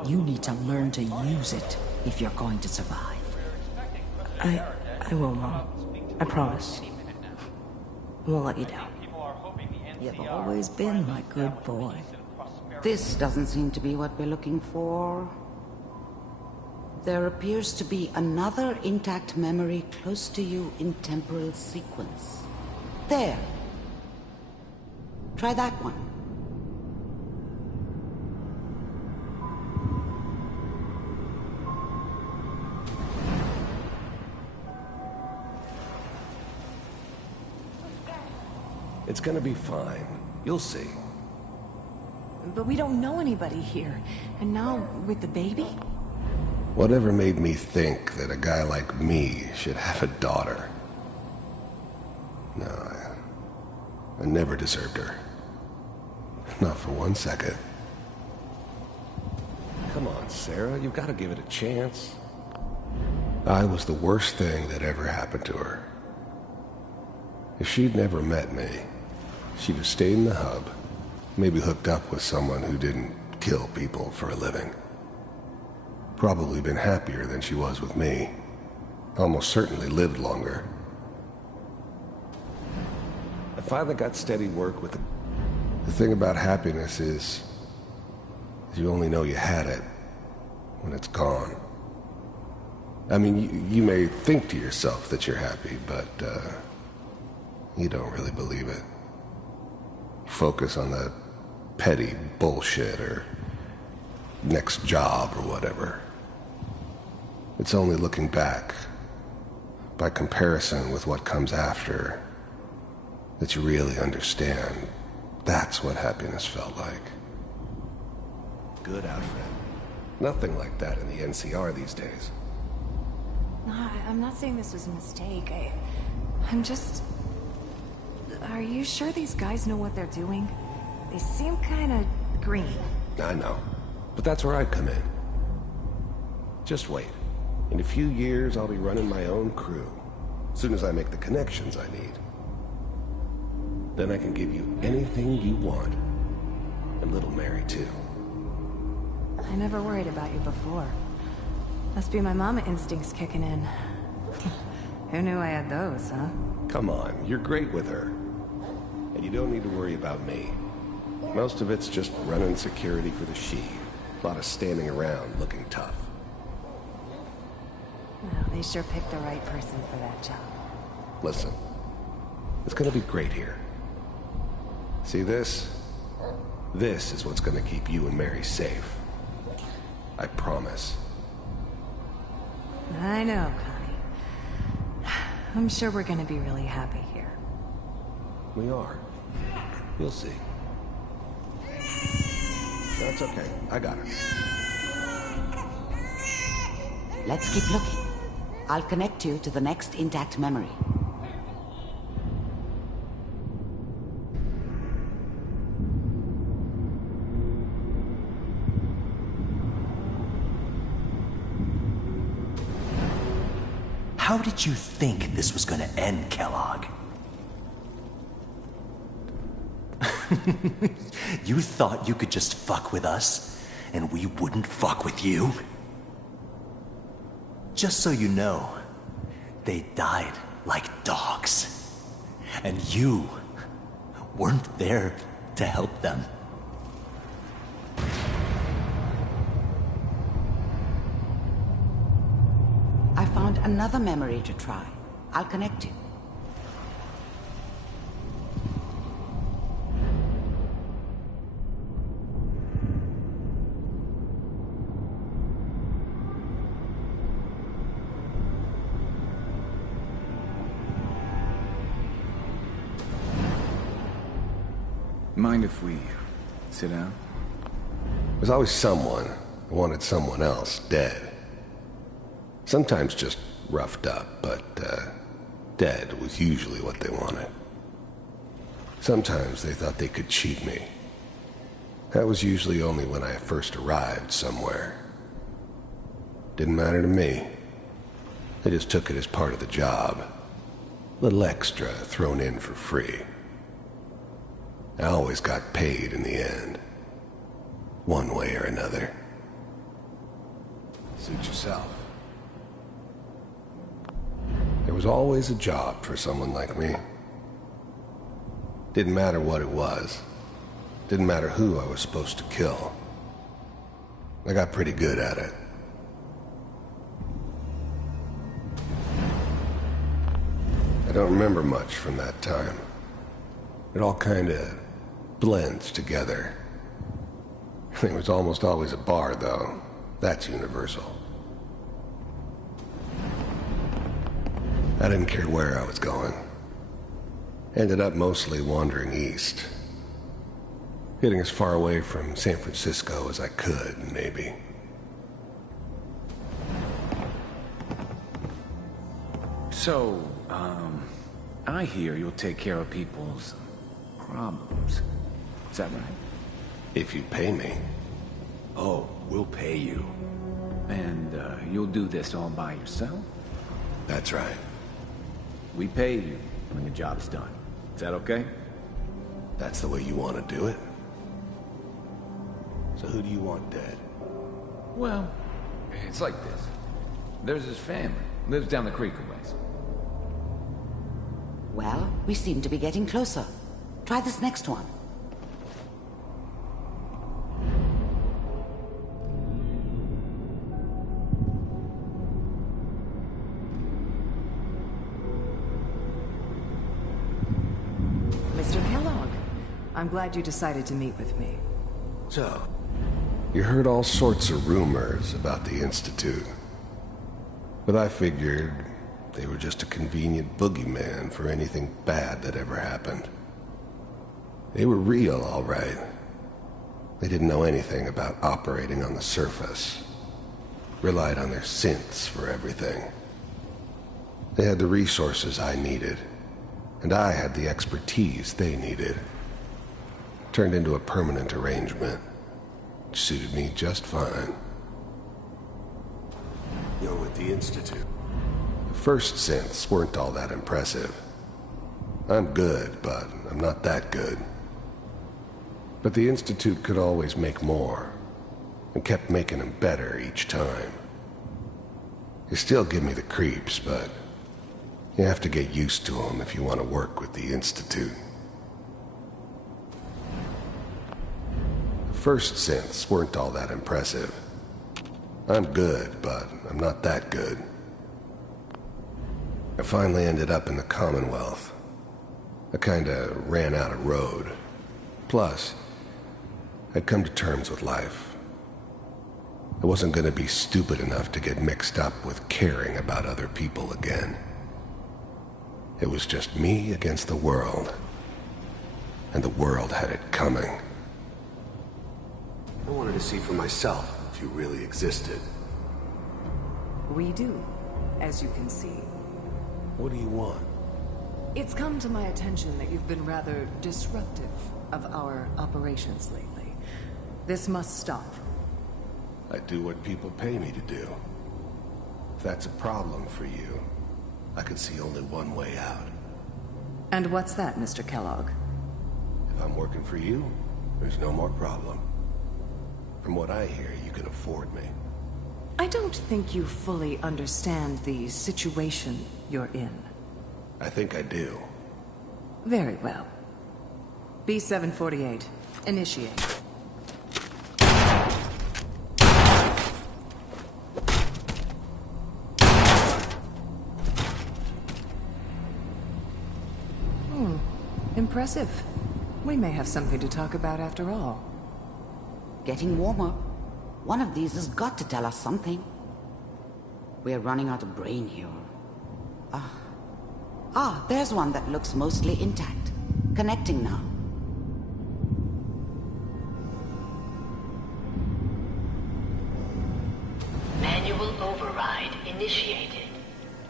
You need to learn to use it if you're going to survive. I will, Mom. I promise. I won't let you down. You've always been my good boy. This doesn't seem to be what we're looking for. There appears to be another intact memory close to you in temporal sequence. There. Try that one. It's gonna be fine. You'll see. But we don't know anybody here. And now, with the baby? Whatever made me think that a guy like me should have a daughter? No, I never deserved her. Not for 1 second. Come on, Sarah, you've got to give it a chance. I was the worst thing that ever happened to her. If she'd never met me, she'd have stayed in the hub, maybe hooked up with someone who didn't kill people for a living. Probably been happier than she was with me. Almost certainly lived longer. I finally got steady work with it. The thing about happiness is you only know you had it when it's gone. I mean, you may think to yourself that you're happy, but, you don't really believe it. Focus on that petty bullshit or next job or whatever. It's only looking back, by comparison with what comes after, that you really understand that's what happiness felt like. Good, Alfred. Nothing like that in the NCR these days. No, I'm not saying this was a mistake. I'm just... Are you sure these guys know what they're doing? They seem kinda green. I know. But that's where I come in. Just wait. In a few years, I'll be running my own crew. As soon as I make the connections I need. Then I can give you anything you want. And little Mary, too. I never worried about you before. Must be my mama instincts kicking in. Who knew I had those, huh? Come on, you're great with her. And you don't need to worry about me. Most of it's just running security for the she. A lot of standing around looking tough. Well, they sure picked the right person for that job. Listen, it's gonna be great here. See this? This is what's gonna keep you and Mary safe. I promise. I know, Connie. I'm sure we're gonna be really happy here. We are. You'll see. That's okay. I got her. Let's keep looking. I'll connect you to the next intact memory. How did you think this was gonna end, Kellogg? You thought you could just fuck with us, and we wouldn't fuck with you? Just so you know, they died like dogs. And you weren't there to help them. I found another memory to try. I'll connect you. Mind if we sit down? There's always someone who wanted someone else dead. Sometimes just roughed up, but dead was usually what they wanted. Sometimes they thought they could cheat me. That was usually only when I first arrived somewhere. Didn't matter to me. They just took it as part of the job. A little extra thrown in for free. I always got paid in the end. One way or another. Suit yourself. There was always a job for someone like me. Didn't matter what it was. Didn't matter who I was supposed to kill. I got pretty good at it. I don't remember much from that time. It all kinda blends together. There was almost always a bar, though. That's universal. I didn't care where I was going. Ended up mostly wandering east. Getting as far away from San Francisco as I could, maybe. So, I hear you'll take care of people's problems. Is that right? If you pay me. Oh, we'll pay you. And, you'll do this all by yourself? That's right. We pay you when the job's done. Is that okay? That's the way you want to do it? So who do you want dead? Well, it's like this. There's his family. Lives down the creek a ways. Well, we seem to be getting closer. Try this next one. I'm glad you decided to meet with me. So, you heard all sorts of rumors about the Institute. But I figured they were just a convenient boogeyman for anything bad that ever happened. They were real, all right. They didn't know anything about operating on the surface. Relied on their synths for everything. They had the resources I needed, and I had the expertise they needed. Turned into a permanent arrangement, which suited me just fine. You're with the Institute. The first synths weren't all that impressive. I'm good, but I'm not that good. But the Institute could always make more, and kept making them better each time. They still give me the creeps, but you have to get used to them if you want to work with the Institute. The first synths weren't all that impressive. I'm good, but I'm not that good. I finally ended up in the Commonwealth. I kinda ran out of road. Plus, I'd come to terms with life. I wasn't gonna be stupid enough to get mixed up with caring about other people again. It was just me against the world. And the world had it coming. I wanted to see for myself if you really existed. We do, as you can see. What do you want? It's come to my attention that you've been rather disruptive of our operations lately. This must stop. I do what people pay me to do. If that's a problem for you, I could see only one way out. And what's that, Mr. Kellogg? If I'm working for you, there's no more problem. From what I hear, you can afford me. I don't think you fully understand the situation you're in. I think I do. Very well. B-748, initiate. Impressive. We may have something to talk about after all. Getting warmer. One of these has got to tell us something. We're running out of brain here. There's one that looks mostly intact. Connecting now. Manual override initiated.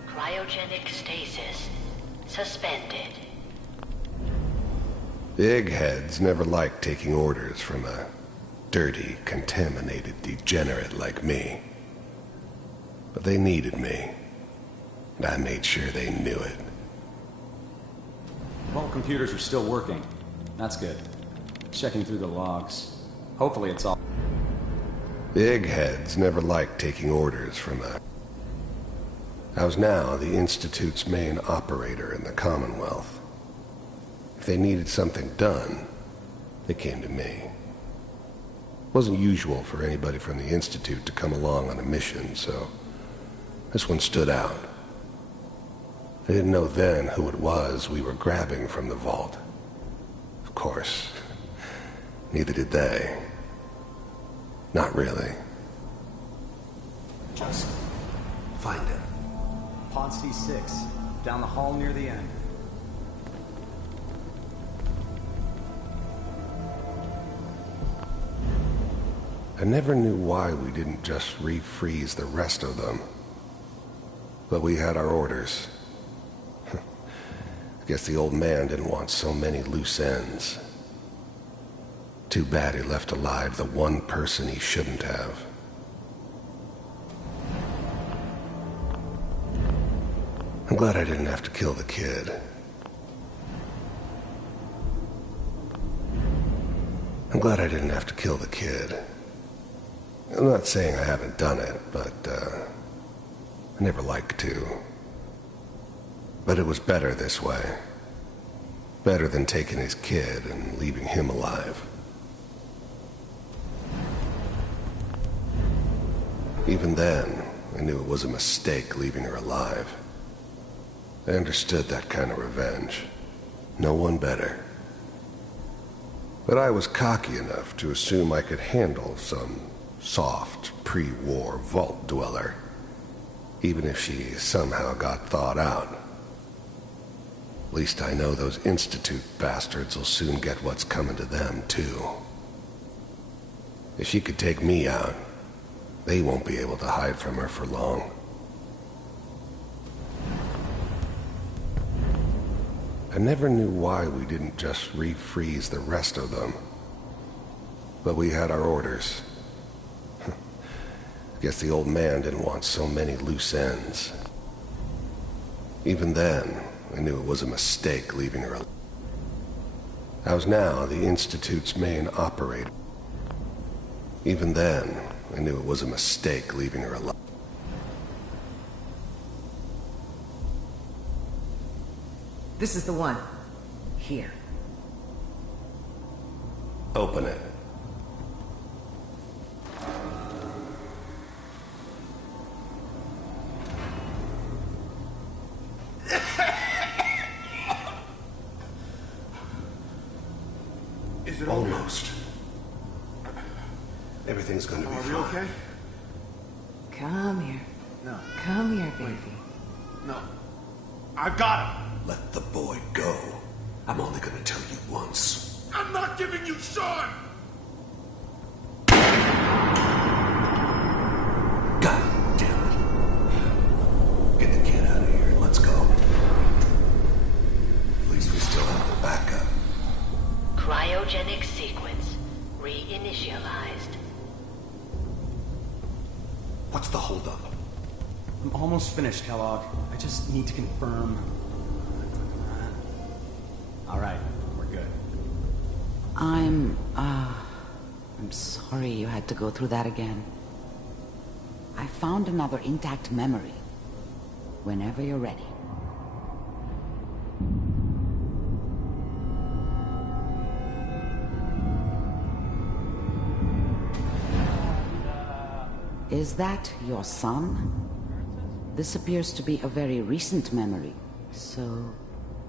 Cryogenic stasis suspended. The eggheads never liked taking orders from a dirty, contaminated degenerate like me. But they needed me, and I made sure they knew it. All computers are still working. That's good. Checking through the logs. Hopefully it's all... The eggheads never liked taking orders from a... I was now the Institute's main operator in the Commonwealth. If they needed something done, they came to me. It wasn't usual for anybody from the Institute to come along on a mission, so this one stood out. I didn't know then who it was we were grabbing from the vault. Of course, neither did they. Not really. Just find it. Pod C6, down the hall near the end. I never knew why we didn't just refreeze the rest of them. But we had our orders. I guess the old man didn't want so many loose ends. Too bad he left alive the one person he shouldn't have. I'm glad I didn't have to kill the kid. I'm glad I didn't have to kill the kid. I'm not saying I haven't done it, but, I never liked to. But it was better this way. Better than taking his kid and leaving him alive. Even then, I knew it was a mistake leaving her alive. I understood that kind of revenge. No one better. But I was cocky enough to assume I could handle some soft, pre-war vault dweller, even if she somehow got thawed out. At least I know those Institute bastards will soon get what's coming to them, too. If she could take me out, they won't be able to hide from her for long. I never knew why we didn't just refreeze the rest of them. But we had our orders. Guess the old man didn't want so many loose ends. Even then, I knew it was a mistake leaving her. I was now the Institute's main operator. Even then, I knew it was a mistake leaving her alive. This is the one. Here. Open it. Is it almost? Everything's gonna be fine. Are we okay? Come here. No. Come here, baby. No. I got him. Let the boy go. I'm only gonna tell you once. I'm not giving you Sean! God damn it. Get the kid out of here. Let's go. At least we still have the backup. Cryogenic sequence reinitialized. What's the holdup? I'm almost finished, Kellogg. I just need to confirm. All right, we're good. I'm sorry you had to go through that again. I found another intact memory. Whenever you're ready. Is that your son? This appears to be a very recent memory, so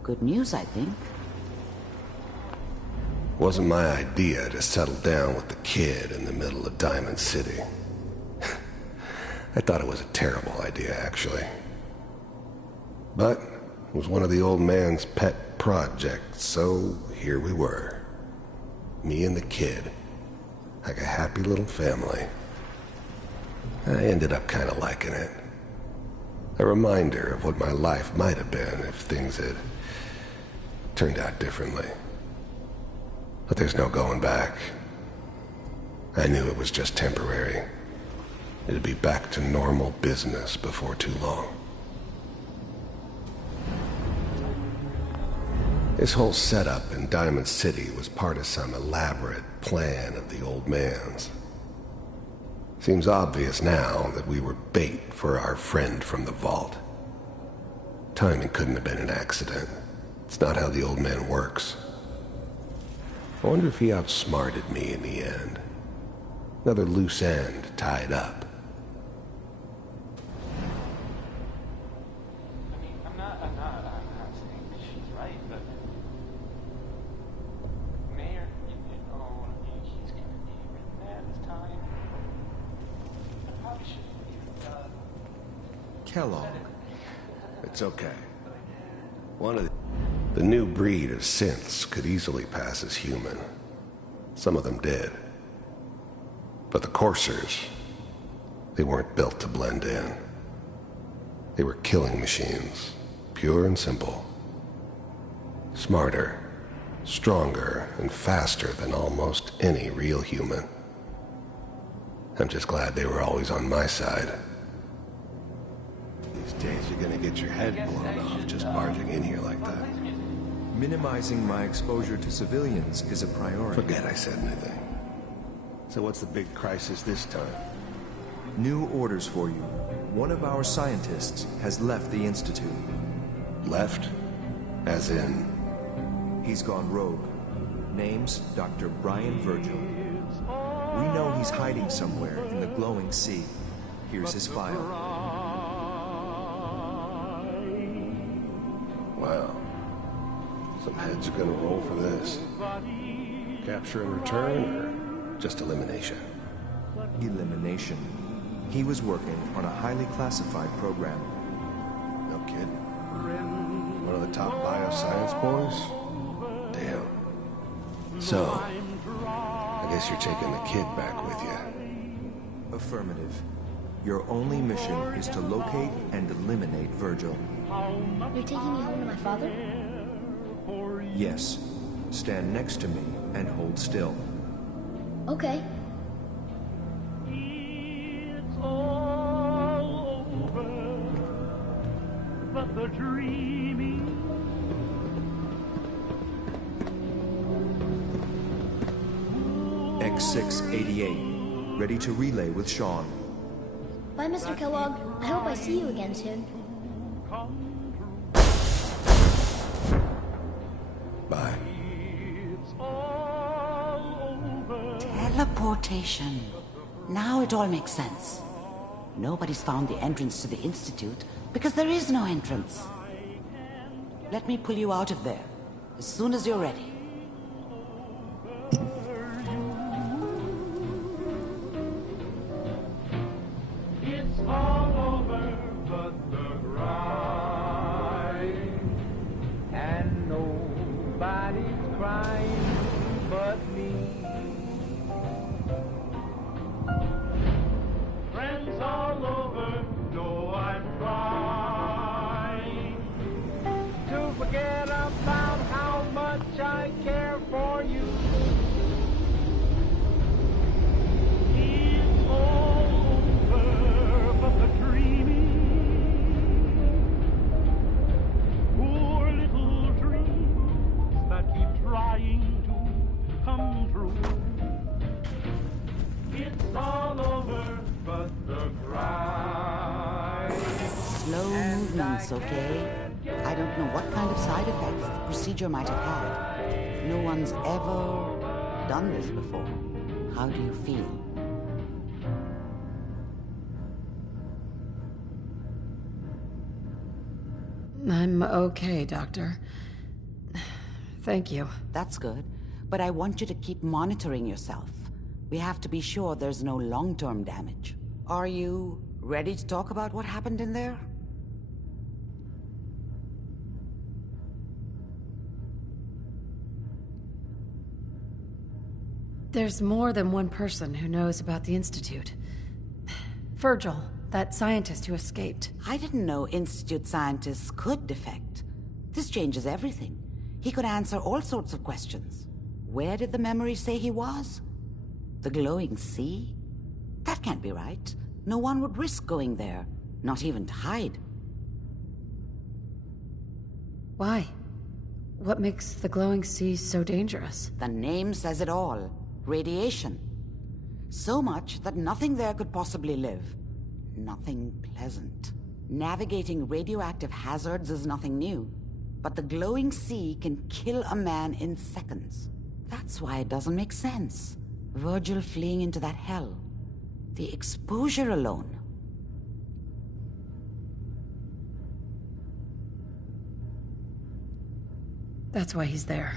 good news, I think. Wasn't my idea to settle down with the kid in the middle of Diamond City. I thought it was a terrible idea, actually. But it was one of the old man's pet projects, so here we were. Me and the kid, like a happy little family. I ended up kind of liking it. A reminder of what my life might have been if things had turned out differently. But there's no going back. I knew it was just temporary. It'd be back to normal business before too long. This whole setup in Diamond City was part of some elaborate plan of the old man's. Seems obvious now that we were bait for our friend from the vault. Timing couldn't have been an accident. It's not how the old man works. I wonder if he outsmarted me in the end. Another loose end tied up. I mean, I'm not saying that she's right, but Mayor, he's gonna be really mad this time. I probably shouldn't have Kellogg. It's okay. One of the new breed of synths could easily pass as human. Some of them did. But the coursers, they weren't built to blend in. They were killing machines, pure and simple. Smarter, stronger, and faster than almost any real human. I'm just glad they were always on my side. These days you're gonna get your head blown off just barging in here like that. Minimizing my exposure to civilians is a priority. Forget I said anything. So what's the big crisis this time? New orders for you. One of our scientists has left the Institute. Left? As in? He's gone rogue. Name's Dr. Brian Virgil. We know he's hiding somewhere in the glowing sea. Here's his file. Wow. Some heads are gonna roll for this. Capture and return, or just elimination? Elimination. He was working on a highly classified program. No kidding. One of the top bioscience boys? Damn. So, I guess you're taking the kid back with you. Affirmative. Your only mission is to locate and eliminate Virgil. You're taking me home to my father? Yes. Stand next to me and hold still. Okay. It's all over, but the dreaming. X688. Ready to relay with Sean. Bye, Mr. Kellogg. I hope I see you again soon. Bye. Teleportation. Now it all makes sense. Nobody's found the entrance to the Institute because there is no entrance. Let me pull you out of there as soon as you're ready. It's all over but the grind, and nobody's crying but me. Friends all over know I'm trying to forget about how much I care for you. It's all over but the dreaming. Poor little dreams that keep trying to come true. It's all over but the grind. Slow movements, okay? I don't know what kind of side effects the procedure might have had. No one's ever done this before. How do you feel? I'm okay, Doctor. Thank you. That's good. But I want you to keep monitoring yourself. We have to be sure there's no long-term damage. Are you ready to talk about what happened in there? There's more than one person who knows about the Institute. Virgil, that scientist who escaped. I didn't know Institute scientists could defect. This changes everything. He could answer all sorts of questions. Where did the memory say he was? The glowing sea? That can't be right. No one would risk going there, not even to hide. Why? What makes the glowing sea so dangerous? The name says it all. Radiation. So much that nothing there could possibly live. Nothing pleasant. Navigating radioactive hazards is nothing new. But the glowing sea can kill a man in seconds. That's why it doesn't make sense. Virgil fleeing into that hell. The exposure alone. That's why he's there.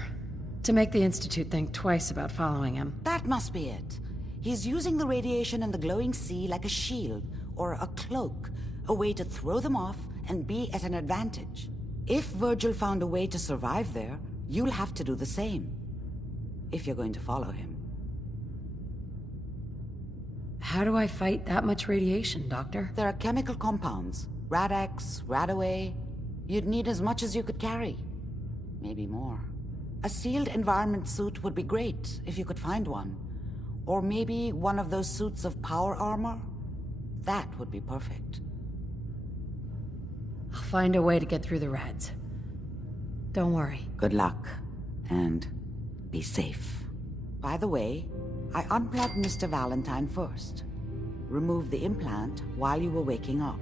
To make the Institute think twice about following him. That must be it. He's using the radiation in the glowing sea like a shield, or a cloak, a way to throw them off and be at an advantage. If Virgil found a way to survive there, you'll have to do the same. If you're going to follow him. How do I fight that much radiation, Doctor? There are chemical compounds. Rad-X, Radaway. You'd need as much as you could carry. Maybe more. A sealed environment suit would be great, if you could find one. Or maybe one of those suits of power armor? That would be perfect. I'll find a way to get through the rads. Don't worry. Good luck. And be safe. By the way, I unplugged Mr. Valentine first. Removed the implant while you were waking up.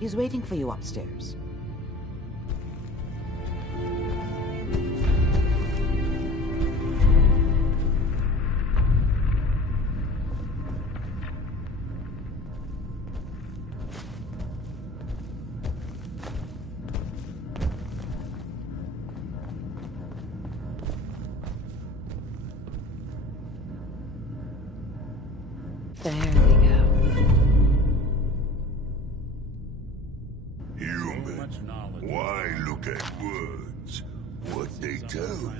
He's waiting for you upstairs. There we go. Human, why look at words? What they tell you?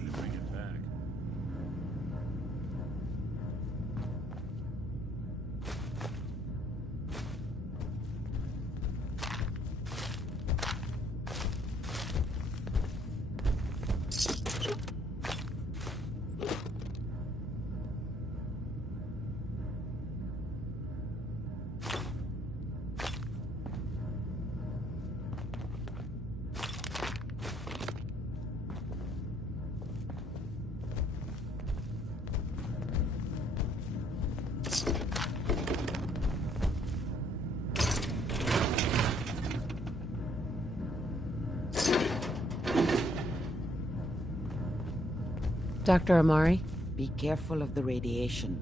Dr. Amari? Be careful of the radiation.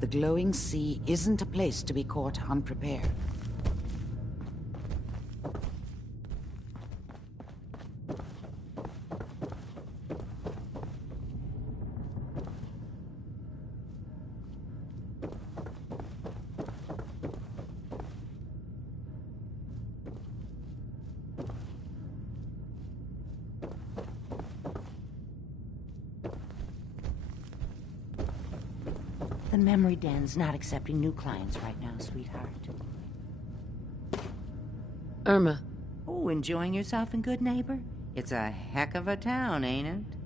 The glowing sea isn't a place to be caught unprepared. The memory den's not accepting new clients right now, sweetheart. Irma. Oh, enjoying yourself in Good Neighbor? It's a heck of a town, ain't it?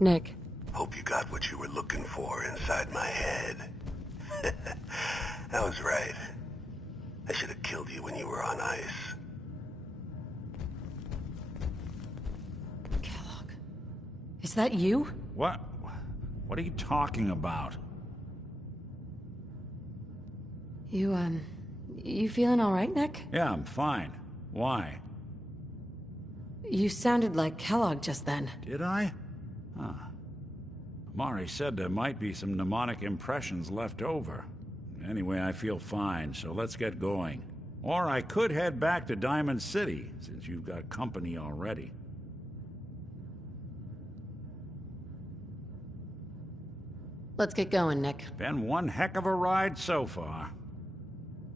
Nick. Hope you got what you were looking for inside my head. I was right. I should have killed you when you were on ice. Kellogg. Is that you? What? What are you talking about? You feeling all right, Nick? Yeah, I'm fine. Why? You sounded like Kellogg just then. Did I? Huh. Mari said there might be some mnemonic impressions left over. Anyway, I feel fine, so let's get going. Or I could head back to Diamond City, since you've got company already. Let's get going, Nick. Been one heck of a ride so far.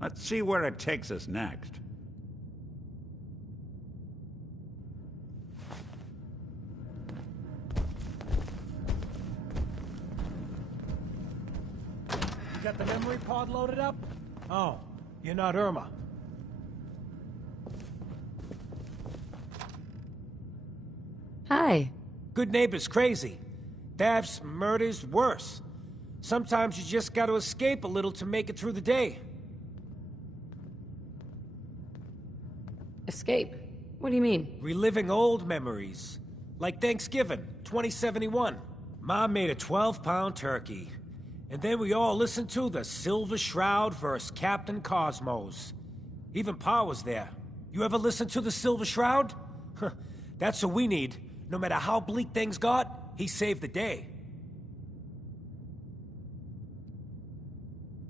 Let's see where it takes us next. You got the memory pod loaded up? Oh, you're not Irma. Hi. Good neighbor's crazy. Thefts, murders, worse. Sometimes you just gotta escape a little to make it through the day. Escape? What do you mean? Reliving old memories. Like Thanksgiving, 2071. Mom made a 12-pound turkey. And then we all listened to the Silver Shroud vs. Captain Cosmos. Even Pa was there. You ever listen to the Silver Shroud? That's what we need. No matter how bleak things got, he saved the day.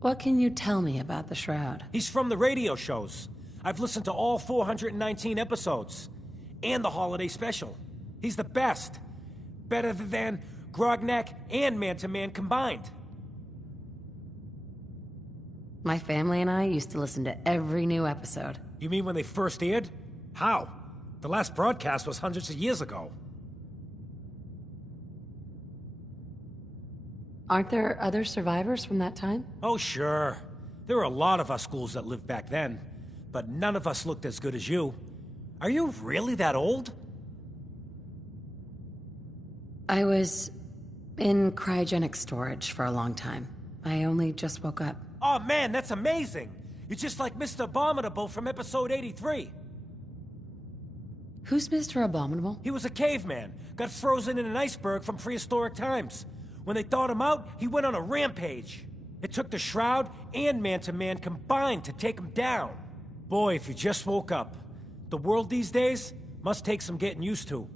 What can you tell me about the Shroud? He's from the radio shows. I've listened to all 419 episodes. And the holiday special. He's the best. Better than Grognak and Man to Man combined. My family and I used to listen to every new episode. You mean when they first aired? How? The last broadcast was hundreds of years ago. Aren't there other survivors from that time? Oh, sure. There were a lot of us ghouls that lived back then, but none of us looked as good as you. Are you really that old? I was in cryogenic storage for a long time. I only just woke up. Oh man, that's amazing! You're just like Mr. Abominable from episode 83. Who's Mr. Abominable? He was a caveman, got frozen in an iceberg from prehistoric times. When they thawed him out, he went on a rampage. It took the Shroud and Man-to-Man combined to take him down. Boy, if you just woke up. The world these days must take some getting used to.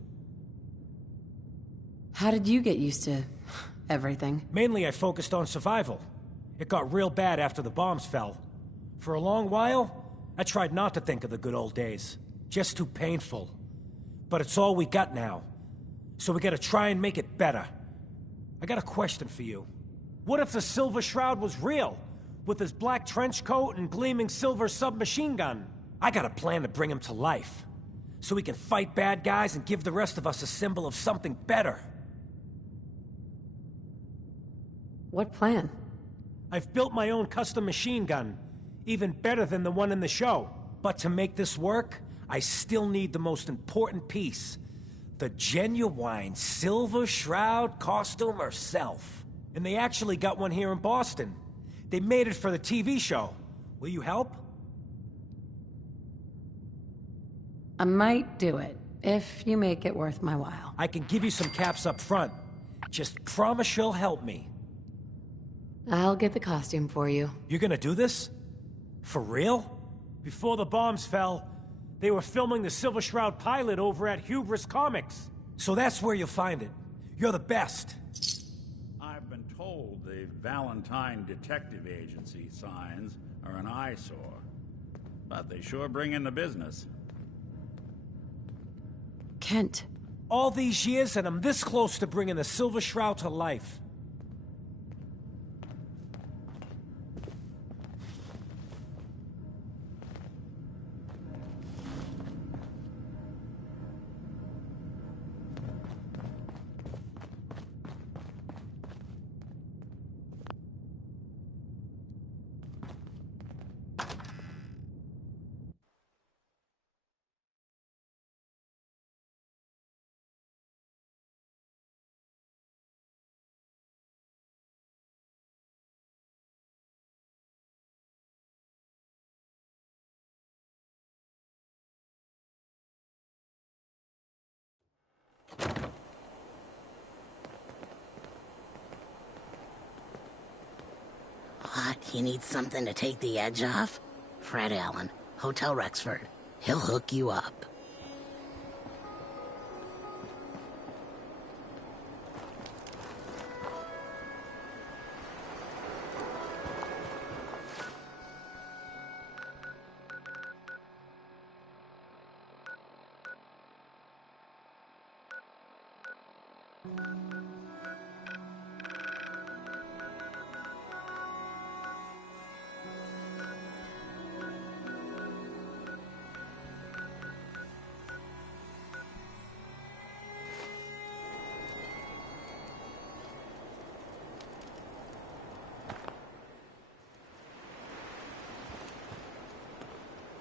How did you get used to everything? Mainly I focused on survival. It got real bad after the bombs fell. For a long while, I tried not to think of the good old days. Just too painful. But it's all we got now. So we gotta try and make it better. I got a question for you. What if the Silver Shroud was real? With his black trench coat and gleaming silver submachine gun? I got a plan to bring him to life. So we can fight bad guys and give the rest of us a symbol of something better. What plan? I've built my own custom machine gun. Even better than the one in the show. But to make this work, I still need the most important piece. The genuine Silver Shroud costume herself. And they actually got one here in Boston. They made it for the TV show. Will you help? I might do it, if you make it worth my while. I can give you some caps up front. Just promise you'll help me. I'll get the costume for you. You're gonna do this? For real? Before the bombs fell, they were filming the Silver Shroud pilot over at Hubris Comics. So that's where you'll find it. You're the best. I've been told the Valentine Detective Agency signs are an eyesore. But they sure bring in the business. Kent. All these years and I'm this close to bringing the Silver Shroud to life. What? You need something to take the edge off? Fred Allen, Hotel Rexford. He'll hook you up.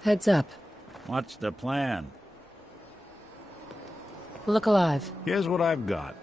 Heads up. What's the plan? Look alive. Here's what I've got.